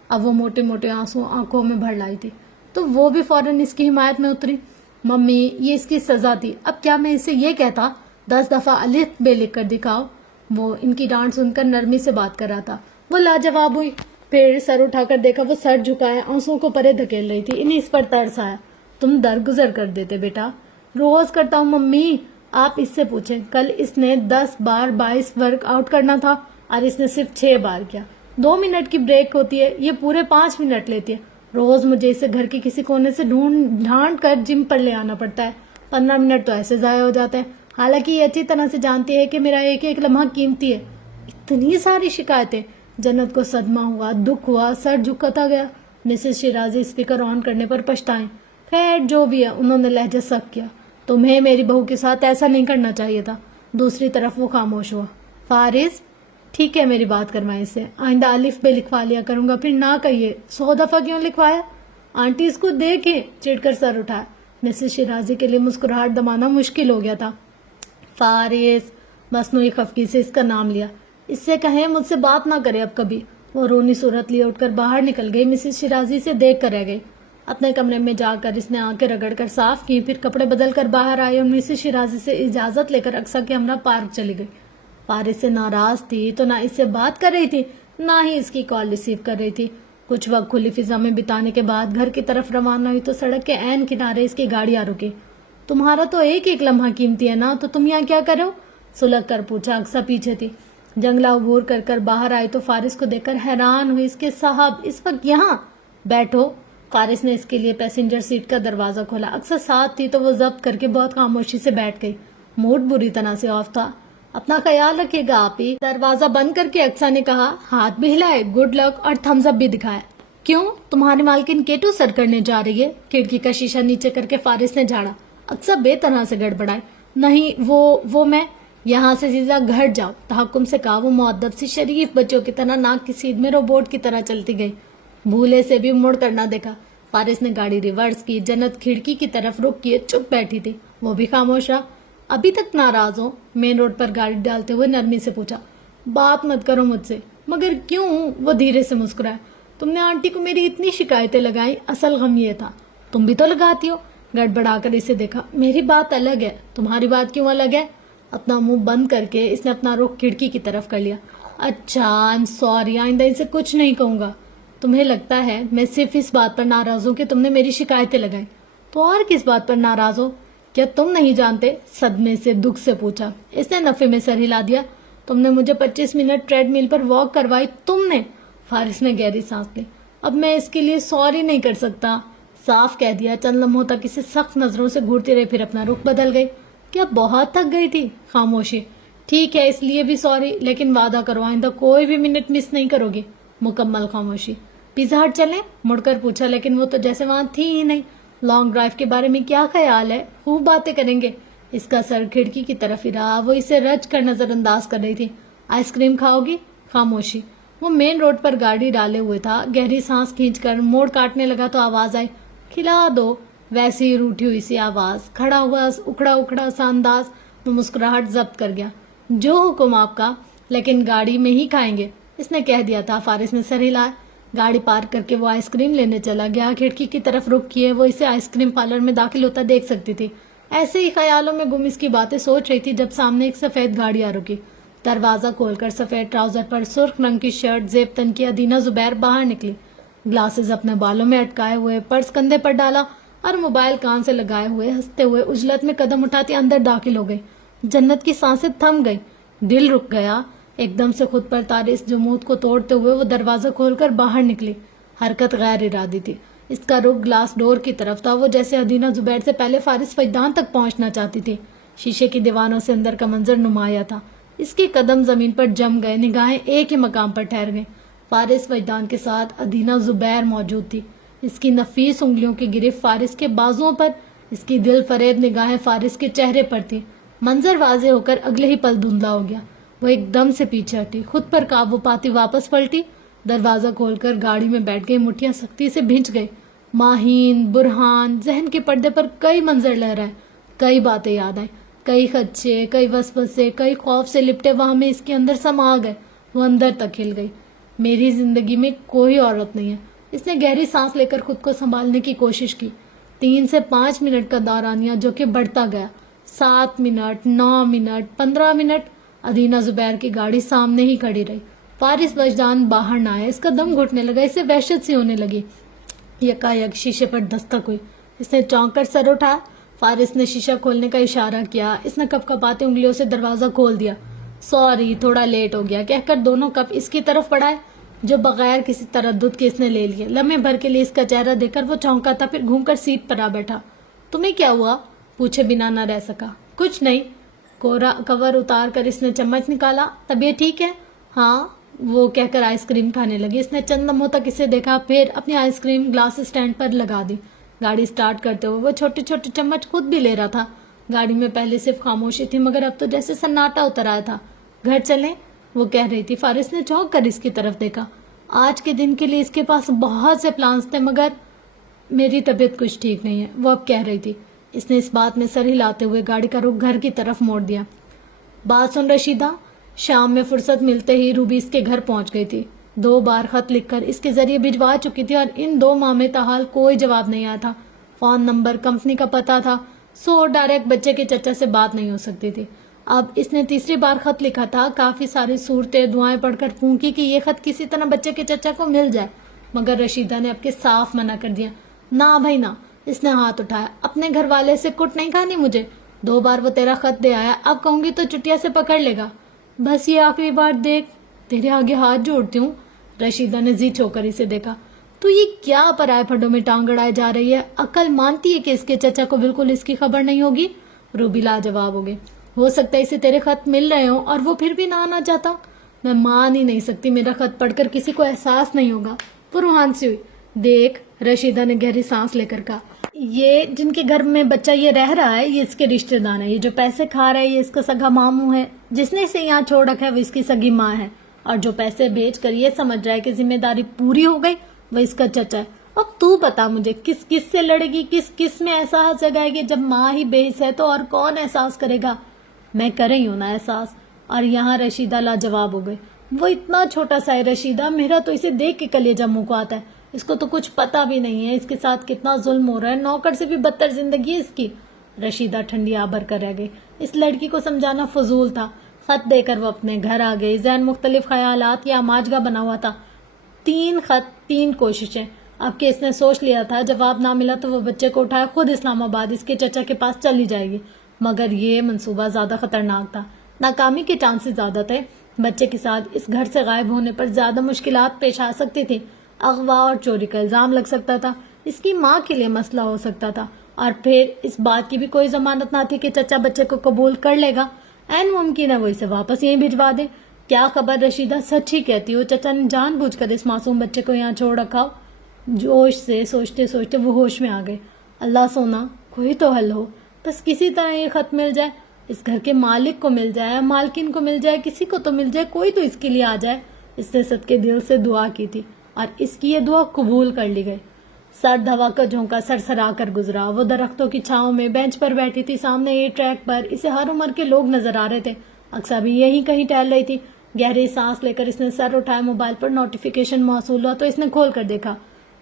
اب وہ موٹے موٹے آنسو آنکھوں میں بھر لائی تھی تو وہ بھی فوراً اس کی حمایت میں اتری. ممی یہ اس کی سزا تھی. اب کیا میں اسے یہ کہتا 10 دفعہ الف بے لکھ کر دکھاؤ؟ وہ ان کی ڈانٹ سن کر نرمی سے بات کر رہا تھا. وہ لاجواب ہوئی. پھر سر اٹھا کر دیکھا وہ سر جھکائے آنسوں کو پرے دھکیل رہی تھی. انہیں اس پر ترس آیا. تم درگزر کر دیتے بیٹا. روز کرتا ہوں ممی. آپ اس سے پوچھیں, کل اس نے 10 بار 22 ورک آؤٹ کرنا تھا اور اس نے صرف 6 بار کیا. 2 منٹ کی بریک ہوتی ہے, یہ پورے 5 منٹ لیتی ہے. روز مجھے اسے گھر کے کسی کونے سے ڈھونڈ کر جم پر لے آنا پڑتا ہے. 15 منٹ تو ایسے ضائع ہو جاتے ہیں. حالانکہ یہ اچھی طرح سے جانتی ہے کہ میرا ایک ایک لمحہ قیمتی ہے. اتنی ساری شکایتیں. جنت کو صدمہ ہوا, دکھ ہوا, سر جھکتا گیا. مسز شیرازی اسپیکر آن کرنے پر پچھتائیں. خیر جو بھی ہے, انہوں نے لہجہ سخت کیا. تمہیں میری بہو کے ساتھ ایسا نہیں کرنا چاہیے تھا. دوسری طرف وہ خاموش ہوا. فارس ٹھیک ہے میری بات کروائیں اس سے. آئندہ الف بے لکھوا لیا کروں گا. پھر نہ کہیے 100 دفعہ کیوں لکھوایا. آنٹی اس کو دیکھے, چڑ کر سر اٹھایا. مسز شیرازی کے لیے مسکراہٹ دبانا مشکل ہو گیا تھا. فارس مصنوعی خفگی سے اس کا نام لیا. اس سے کہیں مجھ سے بات نہ کرے اب کبھی. وہ رونی صورت لیے اٹھ کر باہر نکل گئی. مسز شیرازی سے دیکھ کر رہ گئی. اپنے کمرے میں جا کر اس نے آنکھیں رگڑ کر صاف کی. پھر کپڑے بدل کر باہر آئی اور مسز شیرازی سے اجازت لے کر اقصیٰ کے ہمراہ پارک چلی گئی. فارس سے ناراض تھی تو نہ اس سے بات کر رہی تھی نہ ہی اس کی کال ریسیو کر رہی تھی. کچھ وقت کھلی فضا میں بتانے کے بعد گھر کی طرف روانہ ہوئی تو سڑک کے عین کنارے اس کی گاڑی آ رکی. تمہارا تو ایک ایک لمحہ قیمتی ہے نا, تو تم یہاں کیا کرو؟ سلگ کر پوچھا. اقصیٰ پیچھے تھی. جنگلہ عبور کر کر باہر آئی تو فارس کو دیکھ کر حیران ہوئی. اس کے صاحب اس وقت یہاں؟ بیٹھو. فارس نے اس کے لیے پیسنجر سیٹ کا دروازہ کھولا. اقصیٰ ساتھ تھی تو وہ ضبط کر کے بہت خاموشی سے بیٹھ گئی. موڈ بری طرح سے آف تھا. اپنا خیال رکھیے گا آپ ہی. دروازہ بند کر کے اقصیٰ نے کہا. ہاتھ بھی ہلائے, گڈ لک اور تھمز اپ بھی دکھایا. کیوں تمہاری مالکن کیٹو سر کرنے جا رہی ہے؟ کھڑکی کا شیشہ نیچے کر کے فارس نے جھاڑا. اقصیٰ بے طرح سے گڑبڑائے. نہیں وہ میں یہاں سے سیدھا گھر جاؤ. تحکم سے کہا. وہ مؤدب سی شریف بچوں کی طرح ناک کی سیدھ میں روبوٹ کی طرح چلتی گئی. بھولے سے بھی مڑ کر نہ دیکھا. فارس نے گاڑی ریورس کی. جنت کھڑکی کی طرف رک کیے چپ بیٹھی تھی. وہ بھی خاموش رہا. ابھی تک ناراض ہو؟ مین روڈ پر گاڑی ڈالتے ہوئے نرمی سے پوچھا. بات مت کرو مجھ سے. مگر کیوں؟ وہ دھیرے سے مسکرایا. تم نے آنٹی کو میری اتنی شکایتیں لگائی, اصل غم یہ تھا. تم بھی تو لگاتی ہو. گڑبڑا کر اسے دیکھا. میری بات الگ ہے. تمہاری بات کیوں الگ ہے؟ اپنا منہ بند کر کے اس نے اپنا رخ کھڑکی کی طرف کر لیا. اچھا آئی ایم سوری, آئندہ اسے کچھ نہیں کہوں گا. تمہیں لگتا ہے میں صرف اس بات پر ناراض ہوں کہ تم نے میری شکایتیں لگائیں, تو اور کس بات پر ناراض ہو؟ کیا تم نہیں جانتے؟ صدمے سے دکھ سے پوچھا. اس نے نفے میں سر ہلا دیا. تم نے مجھے 25 منٹ ٹریڈ مل پر واک کروائی. تم نے؟ فارس نے گہری سانس لی. اب میں اس کے لیے سوری نہیں کر سکتا, صاف کہہ دیا. چند لمحوں تک اسے سخت نظروں سے گھورتی رہی, پھر اپنا رخ بدل گئی. کیا بہت تھک گئی تھی؟ خاموشی. ٹھیک ہے اس لیے بھی سوری, لیکن وعدہ کرو آئندہ کوئی بھی منٹ مس نہیں کرو گی. مکمل خاموشی. پیزا ہٹ چلیں؟ مڑ کر پوچھا, لیکن وہ تو جیسے وہاں تھی ہی نہیں. لانگ ڈرائیو کے بارے میں کیا خیال ہے؟ خوب باتیں کریں گے. اس کا سر کھڑکی کی طرف ہی رہا. وہ اسے رج کر نظر انداز کر رہی تھی. آئس کریم کھاؤ گی؟ خاموشی. وہ مین روڈ پر گاڑی ڈالے ہوئے تھا. گہری سانس کھینچ کر موڑ کاٹنے لگا تو آواز آئی. کھلا دو. ویسی روٹھی ہوئی سی آواز, کھڑا ہوا اکڑا اکڑا سا انداز. وہ مسکراہٹ ضبط کر گیا. جو حکم آپ کا, لیکن گاڑی میں ہی کھائیں گے, اس نے کہہ دیا تھا. فارس نے سر ہلایا. گاڑی پارک کر کے وہ آئس کریم لینے چلا گیا. کھڑکی کی طرف رخ کیے وہ اسے آئس کریم پارلر میں داخل ہوتا دیکھ سکتی تھی. ایسے ہی خیالوں میں گم اس کی باتیں سوچ رہی تھی جب سامنے ایک سفید گاڑی آ رکی. دروازہ کھول کر سفید ٹراؤزر پر سرخ رنگ کی شرٹ زیب تن کی ادینہ زبیر باہر نکلی. گلاسز اپنے بالوں میں اٹکائے ہوئے, پرس کندھے پر ڈالا, اور موبائل کان سے لگائے ہوئے ہنستے ہوئے اجلت میں قدم اٹھاتے اندر داخل ہو گئی۔ جنت کی سانسیں تھم گئی، دل رک گیا۔ ایک دم سے خود پر تارے اس جمود کو توڑتے ہوئے وہ دروازہ کھول کر باہر نکلی۔ حرکت غیر ارادی تھی، اس کا رخ گلاس ڈور کی طرف تھا۔ وہ جیسے ادینہ زبیر سے پہلے فارس وجدان تک پہنچنا چاہتی تھی۔ شیشے کی دیواروں سے اندر کا منظر نمایاں تھا۔ اس کے قدم زمین پر جم گئے، نگاہیں ایک ہی مقام پر ٹھہر گئیں۔ فارس وجدان کے ساتھ ادینہ زبیر موجود تھی۔ اس کی نفیس انگلیوں کی گرفت فارس کے بازوؤں پر، اس کی دل فریب نگاہیں فارس کے چہرے پر تھی۔ منظر واضح ہو کر اگلے ہی پل دھندلا ہو گیا۔ وہ ایک دم سے پیچھے ہٹی، خود پر قابو پاتی واپس پلٹی، دروازہ کھول کر گاڑی میں بیٹھ گئی۔ مٹھیاں سختی سے بھینچ گئی۔ ماہین، برہان، ذہن کے پردے پر کئی منظر لہرائے، کئی باتیں یاد آئیں، کئی خدشے، کئی وسوسے، کئی خوف سے لپٹے وہاں میں اس کے اندر سما گئے۔ وہ اندر تک ہل گئی۔ میری زندگی میں کوئی عورت نہیں ہے۔ اس نے گہری سانس لے کر خود کو سنبھالنے کی کوشش کی۔ 3 سے 5 منٹ کا دورانیہ جو کہ بڑھتا گیا، 7 منٹ، 9 منٹ، 15 منٹ۔ ادینہ زبیر کی گاڑی سامنے ہی کھڑی رہی۔ فارس وجدان باہر نہ آیا۔ اس کا دم گھٹنے لگا، اسے وحشت سی ہونے لگی۔ یکایک شیشے پر دستک ہوئی۔ اس نے چونک کر سر اٹھایا۔ فارس نے شیشہ کھولنے کا اشارہ کیا۔ اس نے کپ کپاتے انگلیوں سے دروازہ کھول دیا۔ سوری، تھوڑا لیٹ ہو گیا کہہ کر دونوں کپ اس کی طرف بڑھائے، جو بغیر کسی تردد کے اس نے لے لیے۔ لمحے بھر کے لیے اس کا چہرہ دیکھ کر وہ چونکا تھا، پھر گھوم کر سیٹ پر آ بیٹھا۔ تمہیں کیا ہوا؟ پوچھے بنا نہ رہ سکا۔ کچھ نہیں۔ کور اتار کر اس نے چمچ نکالا۔ طبیعت ٹھیک ہے؟ ہاں، وہ کہہ کر آئس کریم کھانے لگی۔ اس نے چند لمحوں تک اسے دیکھا، پھر اپنی آئس کریم گلاس اسٹینڈ پر لگا دی۔ گاڑی سٹارٹ کرتے ہوئے وہ چھوٹے چھوٹے چمچ خود بھی لے رہا تھا۔ گاڑی میں پہلے صرف خاموشی تھی، مگر اب تو جیسے سناٹا اتر آیا تھا۔ گھر چلیں؟ وہ کہہ رہی تھی۔ فارس نے چونک کر اس کی طرف دیکھا۔ آج کے دن کے لیے اس کے پاس بہت سے پلانس تھے، مگر میری طبیعت کچھ ٹھیک نہیں ہے، وہ اب کہہ رہی تھی۔ اس نے اس بات میں سر ہلاتے ہوئے گاڑی کا رخ گھر کی طرف موڑ دیا۔ بات سن رشیدہ، شام میں فرصت ملتے ہی روبی اس کے گھر پہنچ گئی تھی۔ 2 بار خط لکھ کر اس کے ذریعے بھجوا چکی تھی، اور ان 2 ماہ میں تاحال کوئی جواب نہیں آیا تھا۔ فون نمبر، کمپنی کا پتہ تھا، سو ڈائریکٹ بچے کے چچا سے بات نہیں ہو سکتی تھی۔ اب اس نے تیسری بار خط لکھا تھا۔ کافی ساری صورتیں، دعائیں پڑھ کر پھونکی کہ یہ خط کسی طرح بچے کے چچا کو مل جائے، مگر رشیدہ نے اب کے صاف منع کر دیا۔ نہ بھائی نہ، اس نے ہاتھ اٹھایا۔ اپنے گھر والے سے کٹ نہیں کھانی مجھے۔ 2 بار وہ تیرا خط دے آیا، اب کہوں گی تو چٹیا سے پکڑ لے گا۔ بس یہ آخری بار دیکھ، تیرے آگے ہاتھ جوڑتی ہوں۔ رشیدہ نے زی چھو کر اسے دیکھا۔ تو یہ کیا پرائے پھڈوں میں ٹانگ اڑائے جا رہی ہے؟ عقل مانتی ہے کہ اس کے چچا کو بالکل اس کی خبر نہیں ہوگی؟ روبی لاجواب ہو گئی۔ ہو سکتا ہے اسے تیرے خط مل رہے ہوں اور وہ پھر بھی نہ آنا چاہتا۔ میں مان ہی نہیں سکتی میرا خط پڑھ کر کسی کو احساس نہیں ہوگا۔ وہ روحان سی ہوئی۔ دیکھ، رشیدہ نے گہری سانس لے کر کہا، یہ جن کے گھر میں بچہ یہ رہ رہا ہے، یہ اس کے رشتے دار ہیں۔ یہ جو پیسے کھا رہا ہے، یہ اس کا سگا ماموں ہے۔ جس نے اسے یہاں چھوڑ رکھا ہے وہ اس کی سگی ماں ہے، اور جو پیسے بھیج کر یہ سمجھ رہا ہے کہ ذمہ داری پوری ہو گئی، وہ اس کا چچا ہے۔ اب تو بتا مجھے، کس کس سے لڑے گی، کس کس میں احساس جگائے گی؟ جب ماں ہی بے حس ہے تو اور کون احساس کرے گا؟ میں کر رہی ہوں نا احساس۔ اور یہاں رشیدہ لاجواب ہو گئی۔ وہ اتنا چھوٹا سا ہے رشیدہ، میرا تو اسے دیکھ کے کلیجہ منہ کو آتا ہے۔ اس کو تو کچھ پتا بھی نہیں ہے اس کے ساتھ کتنا ظلم ہو رہا ہے، نوکر سے بھی بدتر زندگی ہے اس کی۔ رشیدہ ٹھنڈی آ بھر کر رہ گئی۔ اس لڑکی کو سمجھانا فضول تھا۔ خط دے کر وہ اپنے گھر آ گئی۔ ذہن مختلف خیالات یا ماجگا بنا ہوا تھا۔ 3 خط، 3 کوششیں۔ اب کہ اس نے سوچ لیا تھا جواب نہ ملا تو وہ بچے کو اٹھائے خود اسلام آباد اس کے چچا کے پاس چلی جائے گی، مگر یہ منصوبہ زیادہ خطرناک تھا۔ ناکامی کے چانسز زیادہ تھے۔ بچے کے ساتھ اس گھر سے غائب ہونے پر زیادہ مشکلات پیش آ سکتی تھی۔ اغوا اور چوری کا الزام لگ سکتا تھا، اس کی ماں کے لیے مسئلہ ہو سکتا تھا، اور پھر اس بات کی بھی کوئی ضمانت نہ تھی کہ چچا بچے کو قبول کر لے گا۔ عین ممکن ہے وہ اسے واپس یہیں بھجوا دے۔ کیا خبر رشیدہ سچ ہی کہتی ہو، چچا نے جان بوجھ کر اس معصوم بچے کو یہاں چھوڑ رکھا ہو؟ جوش سے سوچتے سوچتے وہ ہوش میں آ گئے۔ اللہ سونا، کوئی تو حل ہو، بس کسی طرح یہ خط مل جائے، اس گھر کے مالک کو مل جائے، مالکن کو مل جائے، کسی کو تو مل جائے، کوئی تو اس کے لیے آ جائے۔ اس نے صدقے دل سے دعا کی تھی، اور اس کی یہ دعا قبول کر لی گئی۔ سرد ہوا کا جھونکا سرسرا کر گزرا۔ وہ درختوں کی چھاؤں میں بینچ پر بیٹھی تھی، سامنے یہ ٹریک پر اسے ہر عمر کے لوگ نظر آ رہے تھے۔ اکثر بھی یہیں کہیں ٹہل رہی تھی۔ گہری سانس لے کر اس نے سر اٹھایا۔ موبائل پر نوٹیفیکیشن موصول ہوا تو اس نے کھول کر دیکھا۔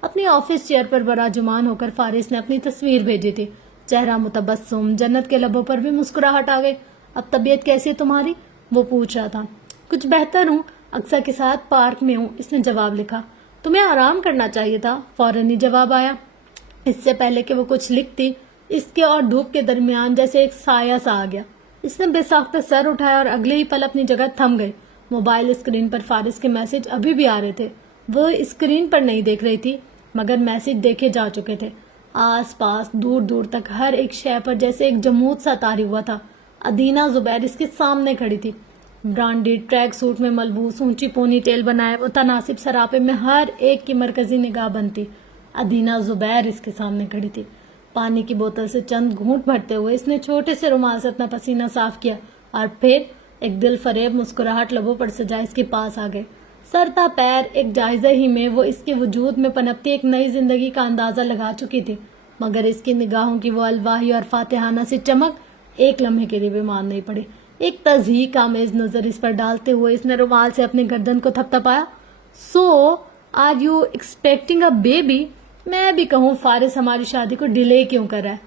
اپنی آفس چیئر پر براجمان ہو کر فارس نے اپنی تصویر بھیجی تھی، چہرہ متبسم، جنت کے لبوں پر بھی مسکراہٹ آ گئی۔ اب طبیعت کیسی ہے تمہاری؟ وہ پوچھ رہا تھا۔ کچھ بہتر ہوں، اکثر کے ساتھ پارک میں ہوں، اس نے جواب لکھا۔ تمہیں آرام کرنا چاہیے تھا، فوراً ہی جواب آیا۔ اس سے پہلے کہ وہ کچھ لکھتی، اس کے اور دھوپ کے درمیان جیسے ایک سایہ سا آ گیا۔ اس نے بے ساختہ سر اٹھایا اور اگلے ہی پل اپنی جگہ تھم گئی۔ موبائل اسکرین پر فارس کے میسج ابھی بھی آ رہے تھے۔ وہ اسکرین پر نہیں دیکھ رہی تھی، مگر میسج دیکھے جا چکے تھے۔ آس پاس دور دور تک ہر ایک شے پر جیسے ایک جمود سا طاری ہوا تھا۔ ادینہ زبیر اس کے سامنے کھڑی تھی، برانڈیڈ ٹریک سوٹ میں ملبوس، اونچی پونی ٹیل بنائے متناسب سراپے میں ہر ایک کی مرکزی نگاہ بنتی۔ ادینہ زبیر اس کے سامنے کھڑی تھی۔ پانی کی بوتل سے چند گھونٹ بھرتے ہوئے اس نے چھوٹے سے رومال سے اپنا پسینہ صاف کیا اور پھر ایک دل فریب مسکراہٹ لبوں پر سجائے اس کے پاس آ گئے۔ سر تا پیر ایک جائزہ ہی میں وہ اس کے وجود میں پنپتی ایک نئی زندگی کا اندازہ لگا چکی تھی، مگر اس کی نگاہوں کی وہ الواحی اور فاتحانہ سی چمک ایک لمحے کے لیے بھی مان نہیں پڑی۔ ایک تضحیک آمیز نظر اس پر ڈالتے ہوئے اس نے رومال سے اپنی گردن کو تھپتھپایا۔ So are you expecting a baby? میں بھی کہوں فارس ہماری شادی کو ڈیلے کیوں کر رہا ہے؟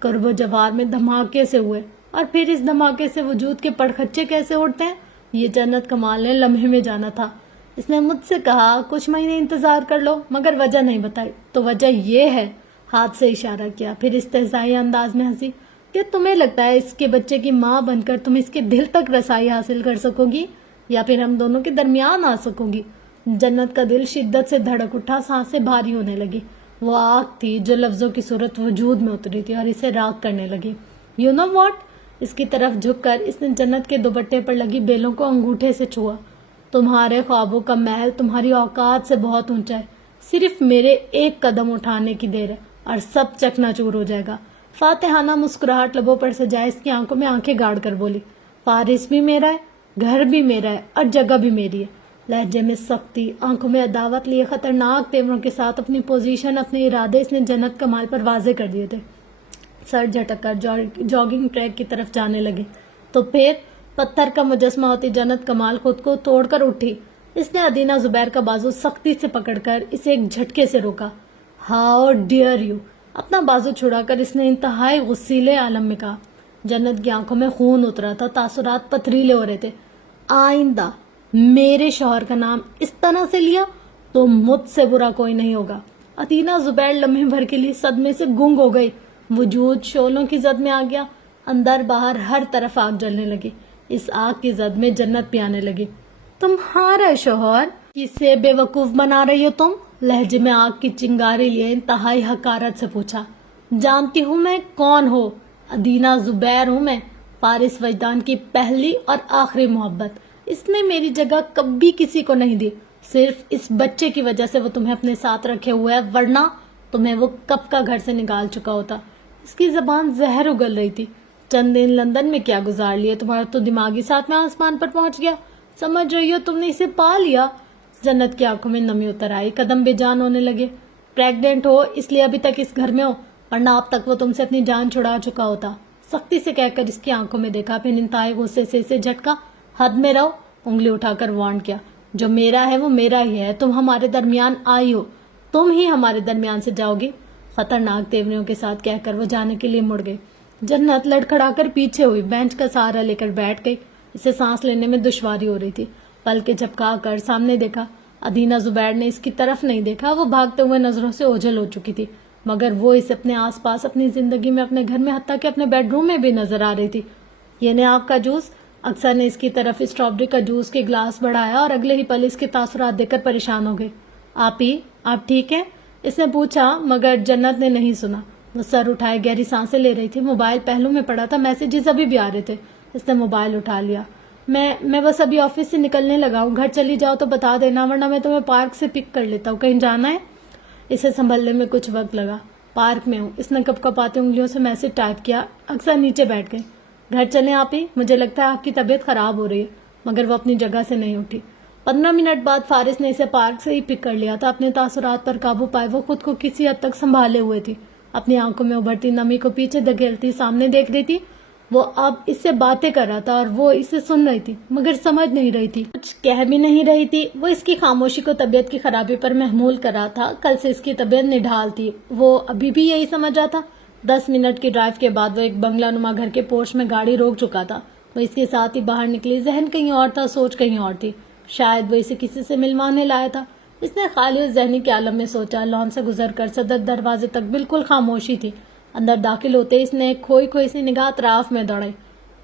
قرب و جوار میں دھماکے سے ہوئے، اور پھر اس دھماکے سے وجود کے پڑخچے کیسے اڑتے ہیں؟ یہ جنت کمال نے لمحے میں جانا تھا۔ اس نے مجھ سے کہا کچھ مہینے انتظار کر لو، مگر وجہ نہیں بتائی۔ تو وجہ یہ ہے، ہاتھ سے اشارہ کیا، پھر استہزائی انداز میں ہنسی، کہ تمہیں لگتا ہے اس کے بچے کی ماں بن کر تم اس کے دل تک رسائی حاصل کر سکو گی، یا پھر ہم دونوں کے درمیان آ سکو گی؟ جنت کا دل شدت سے دھڑک اٹھا، سانسیں بھاری ہونے لگی۔ وہ آگ تھی جو لفظوں کی صورت وجود میں اتری تھی اور اسے راغ کرنے لگی۔ You know what? اس کی طرف جھک کر اس نے جنت کے دوپٹے پر لگی بیلوں کو انگوٹھے سے چھوا۔ تمہارے خوابوں کا محل تمہاری اوقات سے بہت اونچا ہے، صرف میرے ایک قدم اٹھانے کی دیر ہے اور سب چکنا چور ہو جائے گا۔ فاتحانہ مسکراہٹ لبوں پر سجائے اس کی آنکھوں میں آنکھیں گاڑ کر بولی، فارس بھی میرا ہے، گھر بھی میرا ہے اور جگہ بھی میری ہے۔ لہجے میں سختی، آنکھوں میں عداوت لیے خطرناک تیوروں کے ساتھ اپنی پوزیشن، اپنے ارادے اس نے جنت کمال پر واضح کر دیے تھے۔ سر جھٹک کر جاگنگ ٹریک کی طرف جانے لگے تو پھر پتھر کا مجسمہ ہوتی جنت کمال خود کو توڑ کر اٹھی۔ اس نے ادینہ زبیر کا بازو سختی سے پکڑ کر اسے ایک جھٹکے سے روکا۔ How dare you! اپنا بازو چھڑا کر اس نے انتہائی غصیلے عالم میں کہا۔ جنت کی آنکھوں میں خون اترا تھا، تاثرات پتھریلے ہو رہے تھے۔ آئندہ میرے شوہر کا نام اس طرح سے لیا تو مجھ سے برا کوئی نہیں ہوگا۔ ادینہ زبیر لمحے بھر کے لیے صدمے سے گنگ ہو گئی۔ وجود شعلوں کی زد میں آ گیا، اندر باہر ہر طرف آگ جلنے لگی۔ اس آگ کی زد میں جنت بھی آنے لگی۔ تمہارا شوہر؟ کسے بے وقوف بنا رہی ہو تم؟ لہجے میں آگ کی چنگاری لیے انتہائی حقارت سے پوچھا۔ جانتی ہوں میں کون ہو، ادینہ زبیر ہوں میں، فارس وجدان کی پہلی اور آخری محبت۔ اس نے میری جگہ کبھی کسی کو نہیں دی، صرف اس بچے کی وجہ سے وہ تمہیں اپنے ساتھ رکھے ہوئے ہے، ورنہ تمہیں وہ کب کا گھر سے نکال چکا ہوتا۔ اس کی زبان زہر اگل رہی تھی۔ چند دن لندن میں کیا گزار لیے، تمہارا تو دماغی ساتھ میں آسمان پر پہنچ گیا۔ سمجھ رہی ہو تم نے اسے پا لیا؟ جنت کی آنکھوں میں نمی اتر آئی، قدم بے جان ہونے لگے۔ پریگننٹ ہو اس لیے ابھی تک اس گھر میں ہو، ورنہ اب تک وہ تم سے اپنی جان چھڑا چکا ہوتا۔ سختی سے کہہ کر اس کی آنکھوں میں دیکھا، پھر انتہائی غصے سے اسے جھٹکا۔ حد میں رہو، انگلی اٹھا کر وارن کیا۔ جو میرا ہے وہ میرا ہی ہے، تم ہمارے درمیان آئی ہو، تم ہی ہمارے درمیان سے جاؤ گی۔ خطرناک تیوریوں کے ساتھ کہہ کر وہ جانے کے لیے مڑ گئی۔ جنت لڑکھڑا کر پیچھے ہوئی، بینچ کا سہارا لے کر بیٹھ گئی۔ اسے سانس لینے میں دشواری ہو رہی تھی۔ پل کے جھپکا کر سامنے دیکھا، ادینہ زبیر نے اس کی طرف نہیں دیکھا۔ وہ بھاگتے ہوئے نظروں سے اوجھل ہو چکی تھی، مگر وہ اسے اپنے آس پاس، اپنی زندگی میں، اپنے گھر میں، حتیٰ کہ اپنے بیڈ روم میں بھی نظر آ رہی تھی۔ یہ نے آپ کا جوس؟ اکثر نے اس کی طرف اسٹرابری کا جوس کے گلاس بڑھایا اور اگلے ہی پل اس کے تاثرات دیکھ کر پریشان ہو گئی۔ آپ ٹھیک ہیں؟ اس نے پوچھا، مگر جنت نے نہیں سنا۔ وہ سر اٹھائے گہری سانسیں لے رہی تھی۔ موبائل پہلو میں پڑا تھا، میسیجز ابھی بھی آ رہے تھے۔ اس نے موبائل اٹھا لیا۔ میں بس ابھی آفس سے نکلنے لگا ہوں، گھر چلی جاؤ تو بتا دینا، ورنہ میں تمہیں پارک سے پک کر لیتا ہوں۔ کہیں جانا ہے؟ اسے سنبھلنے میں کچھ وقت لگا۔ پارک میں ہوں، اس نے کپ کپاتے انگلیوں سے میسج ٹائپ کیا۔ اکثر نیچے بیٹھ گئی۔ گھر چلیں آپ ہی، مجھے لگتا ہے آپ کی طبیعت خراب ہو رہی ہے، مگر وہ اپنی جگہ سے نہیں اٹھی۔ 15 منٹ بعد فارس نے اسے پارک سے ہی پک کر لیا تھا۔ اپنے تاثرات پر قابو پائے وہ خود کو کسی حد تک سنبھالے ہوئے تھی۔ اپنی آنکھوں میں ابھرتی نمی کو پیچھے دھکیلتی سامنے دیکھ رہی تھی۔ وہ اب اس سے باتیں کر رہا تھا اور وہ اسے سن رہی تھی، مگر سمجھ نہیں رہی تھی، کچھ کہہ بھی نہیں رہی تھی۔ وہ اس کی خاموشی کو طبیعت کی خرابی پر محمول کر رہا تھا۔ کل سے اس کی طبیعت نڈھال تھی، وہ ابھی بھی یہی سمجھ رہا تھا۔ 10 منٹ کی ڈرائیو کے بعد وہ ایک بنگلہ نما گھر کے پورچ میں گاڑی روک چکا تھا۔ وہ اس کے ساتھ ہی باہر نکلی۔ ذہن کہیں اور تھا، سوچ کہیں اور تھی۔ شاید وہ اسے کسی سے ملوانے لایا تھا، اس نے خالی ذہنی کے عالم میں سوچا. لان سے گزر کر صدر دروازے تک بالکل خاموشی تھی. اندر داخل ہوتے اس نے کھوئی کھوئی سی نگاہ اطراف میں دوڑائی.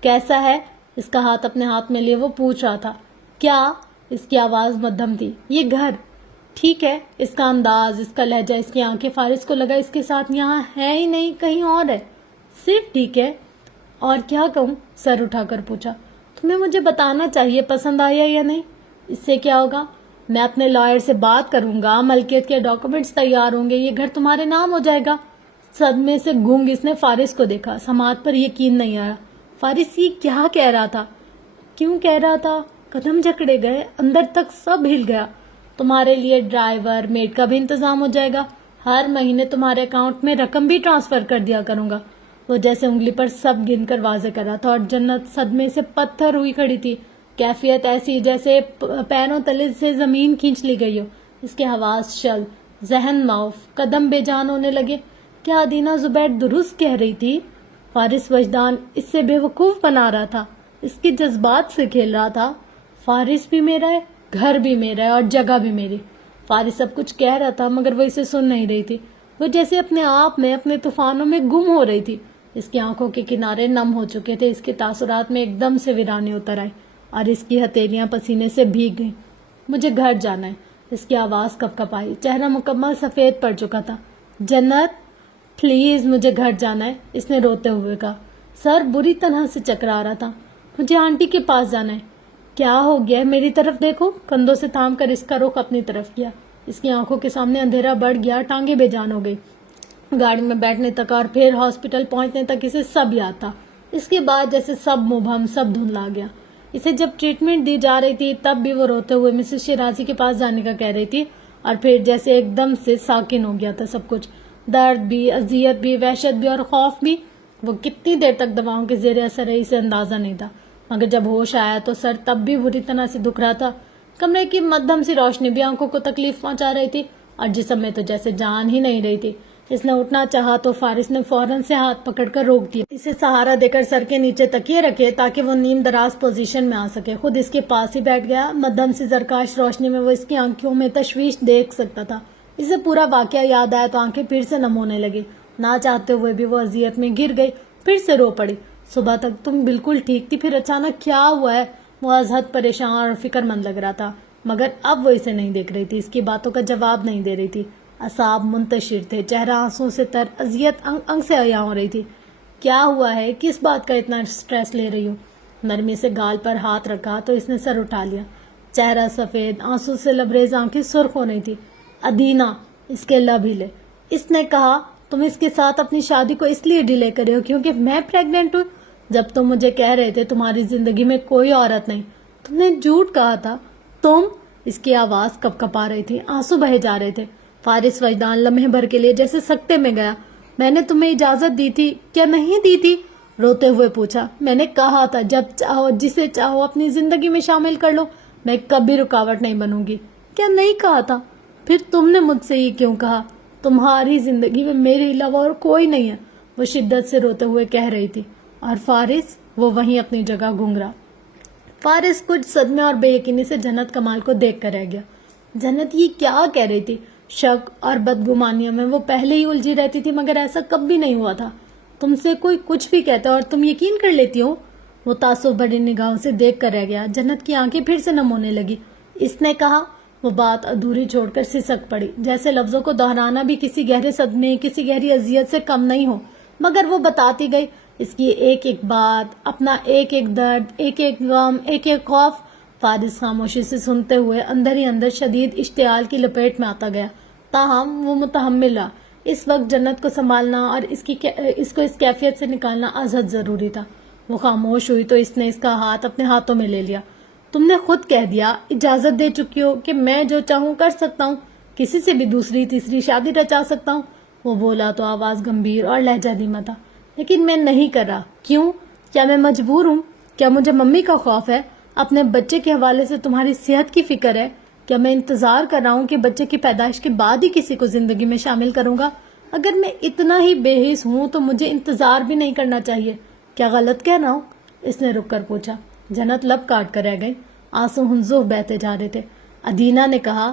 کیسا ہے؟ اس کا ہاتھ اپنے ہاتھ میں لیے وہ پوچھ رہا تھا. کیا؟ اس کی آواز مدھم تھی. یہ گھر ٹھیک ہے. اس کا انداز، اس کا لہجہ، اس کی آنکھیں، فارس کو لگا اس کے ساتھ یہاں ہے ہی نہیں، کہیں اور ہے. صرف ٹھیک ہے. اور کیا کہوں؟ سر اٹھا کر پوچھا. تمہیں مجھے بتانا چاہیے پسند آیا یا نہیں. اس سے کیا ہوگا؟ میں اپنے لائر سے بات کروں گا، ملکیت کے ڈاکومنٹس تیار ہوں گے، یہ گھر تمہارے نام ہو جائے گا. صدمے سے گونگ اس نے فارس کو دیکھا. سماعت پر یقین نہیں آیا. فارس یہ کیا کہہ رہا تھا؟ کیوں کہہ رہا تھا؟ قدم جکڑے گئے، اندر تک سب ہل گیا. تمہارے لیے ڈرائیور میڈ کا بھی انتظام ہو جائے گا. ہر مہینے تمہارے اکاؤنٹ میں رقم بھی ٹرانسفر کر دیا کروں گا. وہ جیسے انگلی پر سب گن کر واضح کر رہا تھا اور جنت صدمے سے پتھر ہوئی کھڑی تھی. کیفیت ایسی جیسے پیروں تلے سے زمین کھینچ لی گئی ہو. اس کے حواس شل، ذہن معاف، قدم بے جان ہونے لگے. کیا ادینہ زبیر درست کہہ رہی تھی؟ فارس وجدان اس سے بے وقوف بنا رہا تھا، اس کے جذبات سے کھیل رہا تھا. فارس بھی میرا ہے، گھر بھی میرا ہے اور جگہ بھی میری. فارس سب کچھ کہہ رہا تھا مگر وہ اسے سن نہیں رہی تھی. وہ جیسے اپنے آپ میں، اپنے طوفانوں میں گم ہو رہی تھی. اس کی آنکھوں کے کنارے نم ہو چکے تھے. اس کے تاثرات میں ایک دم سے ویرانے اتر آئے اور اس کی ہتھیلیاں پسینے سے بھیگ گئیں. مجھے گھر جانا ہے. اس کی آواز کپ کپ آئی. چہرہ مکمل سفید پڑ چکا تھا. جنت پلیز مجھے گھر جانا ہے، اس نے روتے ہوئے کہا. سر بری طرح سے چکرا رہا تھا. مجھے آنٹی کے پاس جانا ہے. کیا ہو گیا؟ میری طرف دیکھو. کندھوں سے تھام کر اس کا رخ اپنی طرف کیا. اس کی آنکھوں کے سامنے اندھیرا بڑھ گیا. ٹانگیں بے جان ہو گئی. گاڑی میں بیٹھنے تک اور پھر ہاسپٹل پہنچنے تک اسے سب یاد تھا. اس کے بعد جیسے سب مبہم، سب دھندلا گیا. اسے جب ٹریٹمنٹ دی جا رہی تھی تب بھی وہ روتے ہوئے مسز شیرازی کے پاس جانے کا کہہ رہی تھی اور پھر جیسے ایک دم سے ساکن ہو گیا تھا سب کچھ. درد بھی، اذیت بھی، وحشت بھی اور خوف بھی. وہ کتنی دیر تک دواؤں کے زیر اثر رہی اسے اندازہ نہیں تھا مگر جب ہوش آیا تو سر تب بھی بری طرح سے دکھ رہا تھا. کمرے کی مدھم سی روشنی بھی آنکھوں کو تکلیف پہنچا رہی تھی اور جسم میں تو جیسے جان ہی نہیں رہی تھی. اس نے اٹھنا چاہا تو فارس نے فوراً سے ہاتھ پکڑ کر روک دیا. اسے سہارا دے کر سر کے نیچے تکیے رکھے تاکہ وہ نیم دراز پوزیشن میں آ سکے. خود اس کے پاس ہی بیٹھ گیا. مدھم سی زرکاش روشنی میں وہ اس کی آنکھوں میں تشویش دیکھ سکتا تھا. اسے پورا واقعہ یاد آیا تو آنکھیں پھر سے نم ہونے لگی. نہ چاہتے ہوئے بھی وہ اذیت میں گر گئی. پھر سے رو پڑی. صبح تک تم بالکل ٹھیک تھی، پھر اچانک کیا ہوا ہے؟ وہ از حد پریشان اور فکر مند لگ رہا تھا مگر اب وہ اسے نہیں دیکھ رہی تھی. اس کی باتوں کا جواب نہیں دے رہی تھی. اعصاب منتشر تھے، چہرہ آنسوں سے تر، اذیت انگ سے عیاں ہو رہی تھی. کیا ہوا ہے؟ کس بات کا اتنا سٹریس لے رہی ہوں؟ نرمی سے گال پر ہاتھ رکھا تو اس نے سر اٹھا لیا. چہرہ سفید، آنسوں سے لبریز آنکھیں سرخ ہو رہی تھی. ادینہ، اس کے لب ہلے. اس نے کہا تم اس کے ساتھ اپنی شادی کو اس لیے ڈیلے کرے ہو کیونکہ میں پریگننٹ ہوں. جب تم مجھے کہہ رہے تھے تمہاری زندگی میں کوئی عورت نہیں، تم نے جھوٹ کہا تھا. تم؟ اس کی آواز کپ کپ آ رہی تھی، آنسو بہے جا رہے تھے. فارس وجدان لمحے بھر کے لیے جیسے سکتے میں گیا. میں نے تمہیں اجازت دی تھی کیا نہیں دی تھی؟ روتے ہوئے پوچھا. میں نے کہا تھا جب چاہو جسے چاہو اپنی زندگی میں شامل کر لو، میں کبھی رکاوٹ نہیں بنوں گی. کیا نہیں کہا تھا؟ پھر تم نے مجھ سے یہ کیوں کہا؟ تمہاری زندگی میں میرے علاوہ اور کوئی نہیں ہے، وہ شدت سے روتے ہوئے کہہ رہی تھی. اور فارس؟ وہ وہیں اپنی جگہ گھنگرا. فارس کچھ صدمے اور بے یقینی سے جنت کمال کو دیکھ کر رہ گیا. جنت یہ کیا کہہ رہی تھی؟ شک اور بدگمانیوں میں وہ پہلے ہی الجھی رہتی تھی مگر ایسا کبھی نہیں ہوا تھا. تم سے کوئی کچھ بھی کہتا اور تم یقین کر لیتی ہو؟ وہ تعصب بھری نگاہوں سے دیکھ کر رہ گیا. جنت کی آنکھیں پھر سے نم ہونے لگی. اس نے کہا. وہ بات ادھوری چھوڑ کر سسک پڑی. جیسے لفظوں کو دہرانا بھی کسی گہرے صدمے، کسی گہری اذیت سے کم نہیں ہو مگر وہ بتاتی گئی. اس کی ایک ایک بات، اپنا ایک ایک درد، ایک ایک غم، ایک ایک خوف. فارس خاموشی سے سنتے ہوئے اندر ہی اندر شدید اشتعال کی لپیٹ میں آتا گیا. تاہم وہ متحمل رہا. اس وقت جنت کو سنبھالنا اور اس کو اس کیفیت سے نکالنا از حد ضروری تھا. وہ خاموش ہوئی تو اس نے اس کا ہاتھ اپنے ہاتھوں میں لے لیا. تم نے خود کہہ دیا، اجازت دے چکی ہو کہ میں جو چاہوں کر سکتا ہوں، کسی سے بھی دوسری تیسری شادی رچا سکتا ہوں. وہ بولا تو آواز گمبھیر اور لہجہ دھیما تھا. لیکن میں نہیں کر رہا. کیوں؟ کیا میں مجبور ہوں؟ کیا مجھے ممی کا خوف ہے؟ اپنے بچے کے حوالے سے تمہاری صحت کی فکر ہے؟ کیا میں انتظار کر رہا ہوں کہ بچے کی پیدائش کے بعد ہی کسی کو زندگی میں شامل کروں گا؟ اگر میں اتنا ہی بے حس ہوں تو مجھے انتظار بھی نہیں کرنا چاہیے. کیا غلط کہہ رہا ہوں؟ اس نے رک کر پوچھا. جنت لب کاٹ کر رہ گئی. آنسو ہنزو بہتے جا رہے تھے. ادینہ نے کہا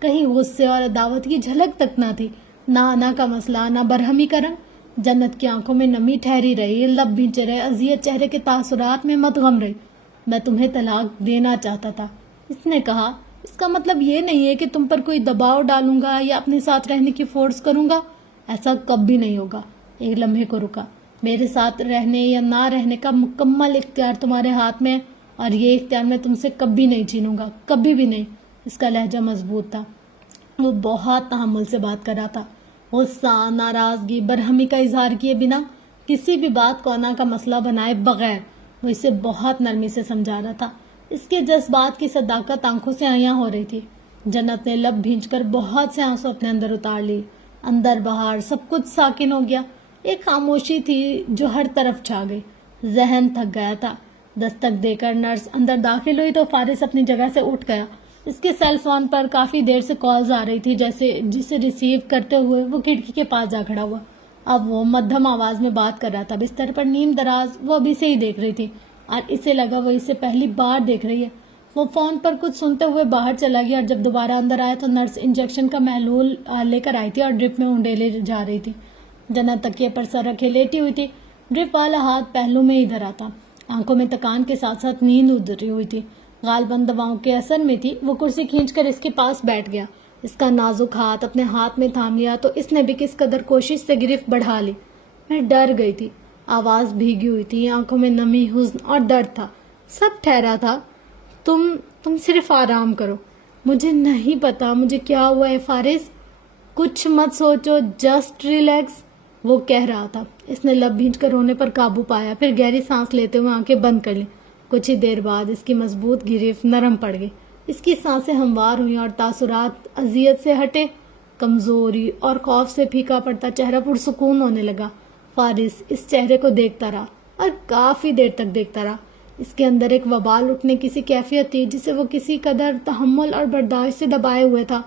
کہیں غصے اور عداوت کی جھلک تک نہ تھی، نہ آنا کا مسئلہ، نہ برہمی کا رنگ۔ جنت کی آنکھوں میں نمی ٹھہری رہی، لب بھینچے رہے، اذیت چہرے کے تاثرات میں مدغم رہی۔ میں تمہیں طلاق دینا چاہتا تھا، اس نے کہا۔ اس کا مطلب یہ نہیں ہے کہ تم پر کوئی دباؤ ڈالوں گا یا اپنے ساتھ رہنے کی فورس کروں گا، ایسا کبھی نہیں ہوگا۔ ایک لمحے کو رکا۔ میرے ساتھ رہنے یا نہ رہنے کا مکمل اختیار تمہارے ہاتھ میں ہے، اور یہ اختیار میں تم سے کبھی نہیں چھینوں گا، کبھی بھی نہیں۔ اس کا لہجہ مضبوط تھا، وہ بہت تحمل سے بات کر رہا تھا، غصہ، ناراضگی، برہمی کا اظہار کیے بنا، کسی بھی بات کو انا کا مسئلہ بنائے بغیر وہ اسے بہت نرمی سے سمجھا رہا تھا۔ اس کے جذبات کی صداقت آنکھوں سے عیاں ہو رہی تھی۔ جنت نے لب بھینچ کر بہت سے آنسو اپنے اندر اتار لی۔ اندر باہر سب کچھ ساکن ہو گیا، ایک خاموشی تھی جو ہر طرف چھا گئی۔ ذہن تھک گیا تھا۔ دستک دے کر نرس اندر داخل ہوئی تو فارس اپنی جگہ سے اٹھ گیا۔ اس کے سیل فون پر کافی دیر سے کالز آ رہی تھی، جسے ریسیو کرتے ہوئے وہ کھڑکی کے پاس جا کھڑا ہوا۔ اب وہ مدھم آواز میں بات کر رہا تھا۔ بستر پر نیم دراز وہ ابھی سے ہی دیکھ رہی تھی اور اسے لگا وہ اسے پہلی بار دیکھ رہی ہے۔ وہ فون پر کچھ سنتے ہوئے باہر چلا گیا اور جب دوبارہ اندر آیا تو نرس انجیکشن کا محلول لے کر آئی تھی اور ڈرپ میں اونڈیلے جا رہی تھی۔ جنت تکیے پر سر رکھے لیٹی ہوئی تھی، ڈرپ والا ہاتھ پہلو میں ہی دھرا تھا۔ آنکھوں میں تکان کے ساتھ ساتھ نیند اتری ہوئی تھی، غالباً دواؤں کے اثر میں تھی۔ وہ کرسی کھینچ کر اس کے پاس بیٹھ گیا، اس کا نازک ہاتھ اپنے ہاتھ میں تھام لیا تو اس نے بھی کس قدر کوشش سے گرفت بڑھا لی۔ میں ڈر گئی تھی، آواز بھیگی ہوئی تھی، آنکھوں میں نمی، حزن اور درد تھا۔ سب ٹھہرا تھا۔ تم صرف آرام کرو۔ مجھے نہیں پتا مجھے کیا ہوا ہے فارس، کچھ مت سوچو، جسٹ ریلیکس، وہ کہہ رہا تھا۔ اس نے لب بھینچ کر رونے پر قابو پایا، پھر گہری سانس لیتے ہوئے آنکھیں بند کر لیں۔ کچھ ہی دیر بعد اس کی مضبوط گرفت نرم پڑ گئی، اس کی سانسیں ہموار ہوئیں اور تاثرات اذیت سے ہٹے، کمزوری اور خوف سے پھیکا پڑتا چہرہ پرسکون ہونے لگا۔ فارس اس چہرے کو دیکھتا رہا اور کافی دیر تک دیکھتا رہا۔ اس کے اندر ایک وبال اٹھنے کی سی کیفیت تھی جسے وہ کسی قدر تحمل اور برداشت سے دبائے ہوئے تھا۔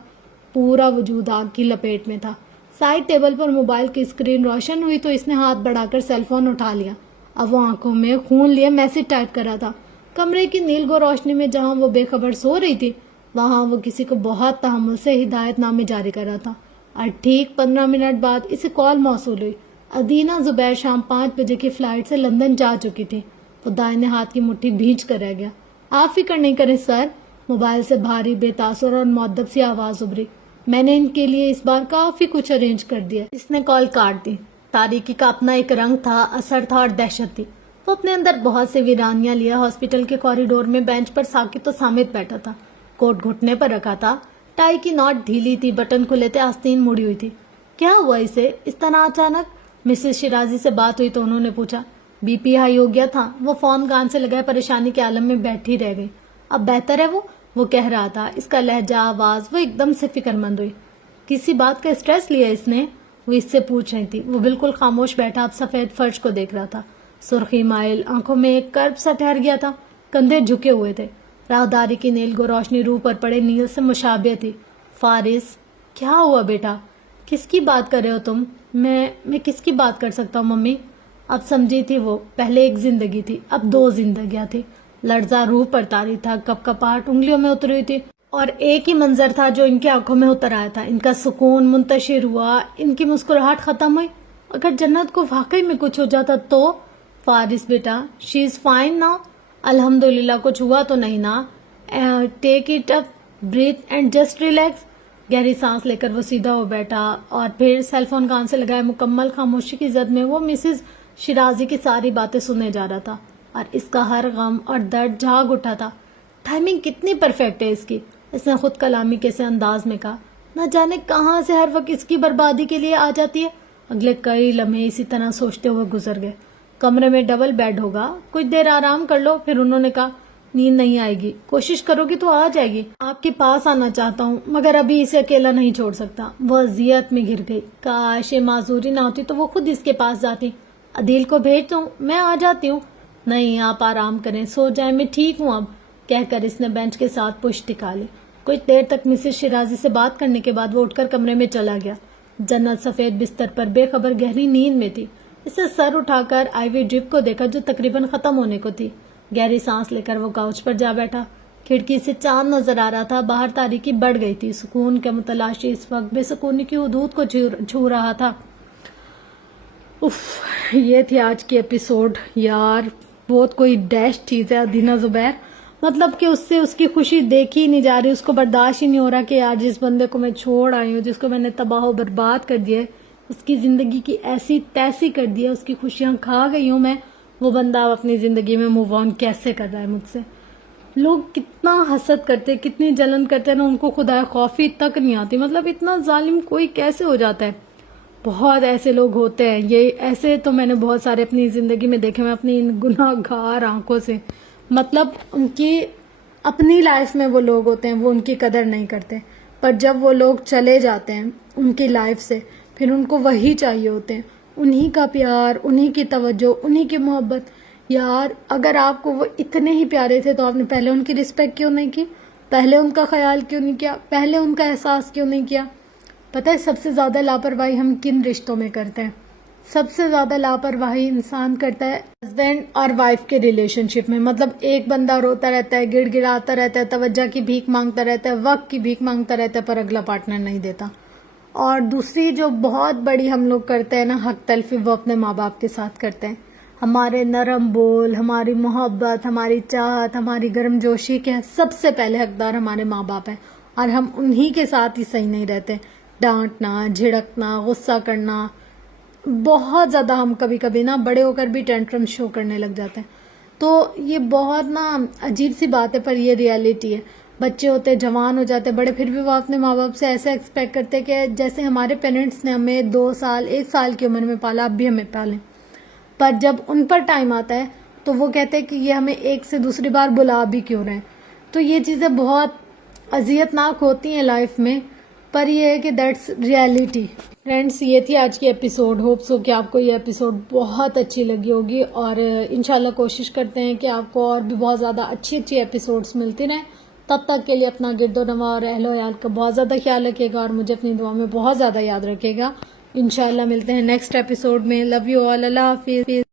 پورا وجود آگ کی لپیٹ میں تھا۔ سائڈ ٹیبل پر موبائل کی اسکرین روشن ہوئی تو اس نے ہاتھ بڑھا کر سیل فون اٹھا لیا۔ اب وہ آنکھوں میں خون لیے میسج ٹائپ کر رہا تھا۔ کمرے کی نیل گو روشنی میں جہاں وہ بے خبر سو رہی تھی وہاں وہ کسی کو بہت تحمل سے ہدایت نامے جاری کر رہا تھا۔ اور ٹھیک 15 منٹ بعد اسے کال موصول ہوئی۔ ادینہ زبیر شام 5 بجے کی فلائٹ سے لندن جا چکی تھی۔ وہ دائیں ہاتھ کی مٹھی بھینچ کر رہ گیا۔ آپ فکر نہیں کریں سر، موبائل سے بھاری، بے تاثر اور مؤدب سی آواز ابھری۔ میں نے ان کے لیے اس بار کافی کچھ ارینج کر دیا۔ اس نے کال کاٹ دی۔ تاریکی کا اپنا ایک رنگ تھا، اثر تھا اور دہشت تھی۔ وہ اپنے اندر بہت سے ویرانیاں لیا ہاسپٹل کے کوریڈور میں بینچ پر ساکت و صامت بیٹھا تھا، کوٹ گھٹنے پر رکھا تھا، ٹائی کی نوٹ ڈھیلی تھی، بٹن کھلے تھے، آستین مڑی ہوئی تھی۔ کیا ہوا اسے اس طرح اچانک؟ مسز شیرازی سے بات ہوئی تو انہوں نے پوچھا۔ بی پی ہائی ہو گیا تھا۔ وہ فون کان سے لگائے پریشانی کے عالم میں بیٹھی رہ گئی۔ اب بہتر ہے وہ کہہ رہا تھا، اس کا لہجہ، آواز، وہ ایک دم سے فکر مند ہوئی۔ کسی بات کا اسٹریس لیا اس نے؟ وہ اس سے پوچھ رہی تھی۔ وہ بالکل خاموش بیٹھا اب سفید فرش کو دیکھ رہا تھا، سرخی مائل، آنکھوں میں ایک کرب سا ٹھہر گیا تھا، کندھے جھکے ہوئے تھے، راہداری کی نیل گو روشنی روح پر پڑے نیل سے مشابہ تھی۔ فارس، کیا ہوا بیٹا؟ کس کی بات کر رہے ہو تم؟ میں کس کی بات کر سکتا ہوں ممی؟ اب سمجھی تھی وہ، پہلے ایک زندگی تھی، اب 2 زندگیاں تھی۔ لرزہ روح پر طاری تھا، کپکپاہٹ انگلیوں میں اتری ہوئی تھی، اور ایک ہی منظر تھا جو ان کی آنکھوں میں اتر آیا تھا۔ ان کا سکون منتشر ہوا، ان کی مسکراہٹ ختم ہوئی۔ اگر جنت کو واقعی میں کچھ ہو جاتا تو؟ فارس بیٹا، شی از فائن نا، الحمدللہ، کچھ ہوا تو نہیں نا؟ Take it up, breathe and just relax. گہری سانس لے کر وہ سیدھا ہو بیٹھا اور پھر سیل فون کان سے لگائے مکمل خاموشی کی زد میں وہ مسز شیرازی کی ساری باتیں سننے جا رہا تھا اور اس کا ہر غم اور درد جھاگ اٹھا تھا۔ ٹائمنگ کتنی پرفیکٹ ہے اس کی، اس نے خود کلامی کے سے انداز میں کہا۔ نہ جانے کہاں سے ہر وقت اس کی بربادی کے لیے آ جاتی ہے۔ اگلے کئی لمحے اسی طرح سوچتے ہوئے گزر گئے۔ کمرے میں ڈبل بیڈ ہوگا، کچھ دیر آرام کر لو۔ پھر انہوں نے کہا، نیند نہیں آئے گی، کوشش کرو گی تو آ جائے گی۔ آپ کے پاس آنا چاہتا ہوں مگر ابھی اسے اکیلا نہیں چھوڑ سکتا۔ وہ اذیت میں گر گئی۔ کاش یہ معذوری نہ ہوتی تو وہ خود اس کے پاس جاتی۔ عدیل کو بھیج دوں، میں آ جاتی ہوں۔ نہیں، آپ آرام کریں، سو جائیں، میں ٹھیک ہوں اب، کہہ کر اس نے بینچ کے ساتھ پشت ٹکا لی۔ کچھ دیر تک مسز شیرازی سے بات کرنے کے بعد وہ اٹھ کر کمرے میں چلا گیا۔ جنت سفید بستر پر بے خبر گہری نیند میں تھی۔ اسے سر اٹھا کر آئی وی ڈرپ کو دیکھا جو تقریباً ختم ہونے کو تھی۔ گہری سانس لے کر وہ کاؤچ پر جا بیٹھا۔ کھڑکی سے چاند نظر آ رہا تھا، باہر تاریکی بڑھ گئی تھی، سکون کے متلاشی اس وقت بے سکونی کی حدود کو چھو رہا تھا۔ یہ تھی آج کی ایپیسوڈ یار، بہت کوئی ڈیش چیز ہے ادینہ زبیر، مطلب کہ اس سے اس کی خوشی دیکھی ہی نہیں جا رہی، اس کو برداشت ہی نہیں ہو رہا کہ یار جس بندے کو میں چھوڑ آئی ہوں، جس کو میں نے تباہ و برباد کر دیا ہے، اس کی زندگی کی ایسی تیسی کر دی ہے، اس کی خوشیاں کھا گئی ہوں میں، وہ بندہ اب اپنی زندگی میں موو آن کیسے کر رہا ہے مجھ سے۔ لوگ کتنا حسد کرتے، کتنی جلن کرتے ہیں نا، ان کو خدا خوفی تک نہیں آتی، مطلب اتنا ظالم کوئی کیسے ہو جاتا ہے۔ بہت ایسے لوگ ہوتے ہیں، یہ ایسے تو میں نے بہت سارے اپنی زندگی میں دیکھے، میں اپنی ان گناہ گار آنکھوں سے، مطلب ان کی اپنی لائف میں وہ لوگ ہوتے ہیں، وہ ان کی قدر نہیں کرتے، پر جب وہ لوگ چلے جاتے ہیں ان کی لائف سے، پھر ان کو وہی چاہیے ہوتے ہیں، انہی کا پیار، انہی کی توجہ، انہی کی محبت۔ یار اگر آپ کو وہ اتنے ہی پیارے تھے تو آپ نے پہلے ان کی رسپیکٹ کیوں نہیں کی؟ پہلے ان کا خیال کیوں نہیں کیا؟ پہلے ان کا احساس کیوں نہیں کیا؟ پتہ ہے سب سے زیادہ لاپرواہی ہم کن رشتوں میں کرتے ہیں؟ سب سے زیادہ لاپرواہی انسان کرتا ہے ہسبینڈ اور وائف کے ریلیشن شپ میں، مطلب ایک بندہ روتا رہتا ہے، گڑ گڑاتا رہتا ہے، توجہ کی بھیک مانگتا رہتا ہے، وقت کی بھیک مانگتا رہتا ہے، پر اگلا پارٹنر نہیں دیتا۔ اور دوسری جو بہت بڑی ہم لوگ کرتے ہیں نا حق تلفی، وہ اپنے ماں باپ کے ساتھ کرتے ہیں۔ ہمارے نرم بول، ہماری محبت، ہماری چاہت، ہماری گرم جوشی کے سب سے پہلے حقدار ہمارے ماں باپ ہیں، اور ہم انہی کے ساتھ ہی صحیح نہیں رہتے۔ ڈانٹنا، جھڑکنا، غصہ کرنا، بہت زیادہ ہم کبھی کبھی نا بڑے ہو کر بھی ٹینٹرم شو کرنے لگ جاتے ہیں۔ تو یہ بہت نا عجیب سی بات ہے، پر یہ ریالٹی ہے۔ بچے ہوتے جوان ہو جاتے بڑے، پھر بھی وہ اپنے ماں باپ سے ایسے ایکسپیکٹ کرتے کہ جیسے ہمارے پیرنٹس نے ہمیں 2 سال 1 سال کی عمر میں پالا، اب بھی ہمیں پالیں، پر جب ان پر ٹائم آتا ہے تو وہ کہتے ہیں کہ یہ ہمیں ایک سے دوسری بار بلا بھی کیوں رہے ہیں۔ تو یہ چیزیں بہت اذیت ناک ہوتی ہیں لائف میں، پر یہ ہے کہ دیٹس ریالٹی۔ فرینڈس یہ تھی آج کی ایپیسوڈ، ہوپ سو کہ آپ کو یہ ایپیسوڈ بہت اچھی لگی ہوگی، اور انشاءاللہ کوشش کرتے ہیں کہ آپ کو اور بھی بہت زیادہ اچھی ایپیسوڈز ملتی رہیں۔ تب تک کے لیے اپنا گرد و نواح اور اہل و عیال کا بہت زیادہ خیال رکھیے گا، اور مجھے اپنی دعا میں بہت زیادہ یاد رکھے گا۔ انشاءاللہ ملتے ہیں نیکسٹ ایپیسوڈ میں۔ لو یو آل، اللہ حافظ۔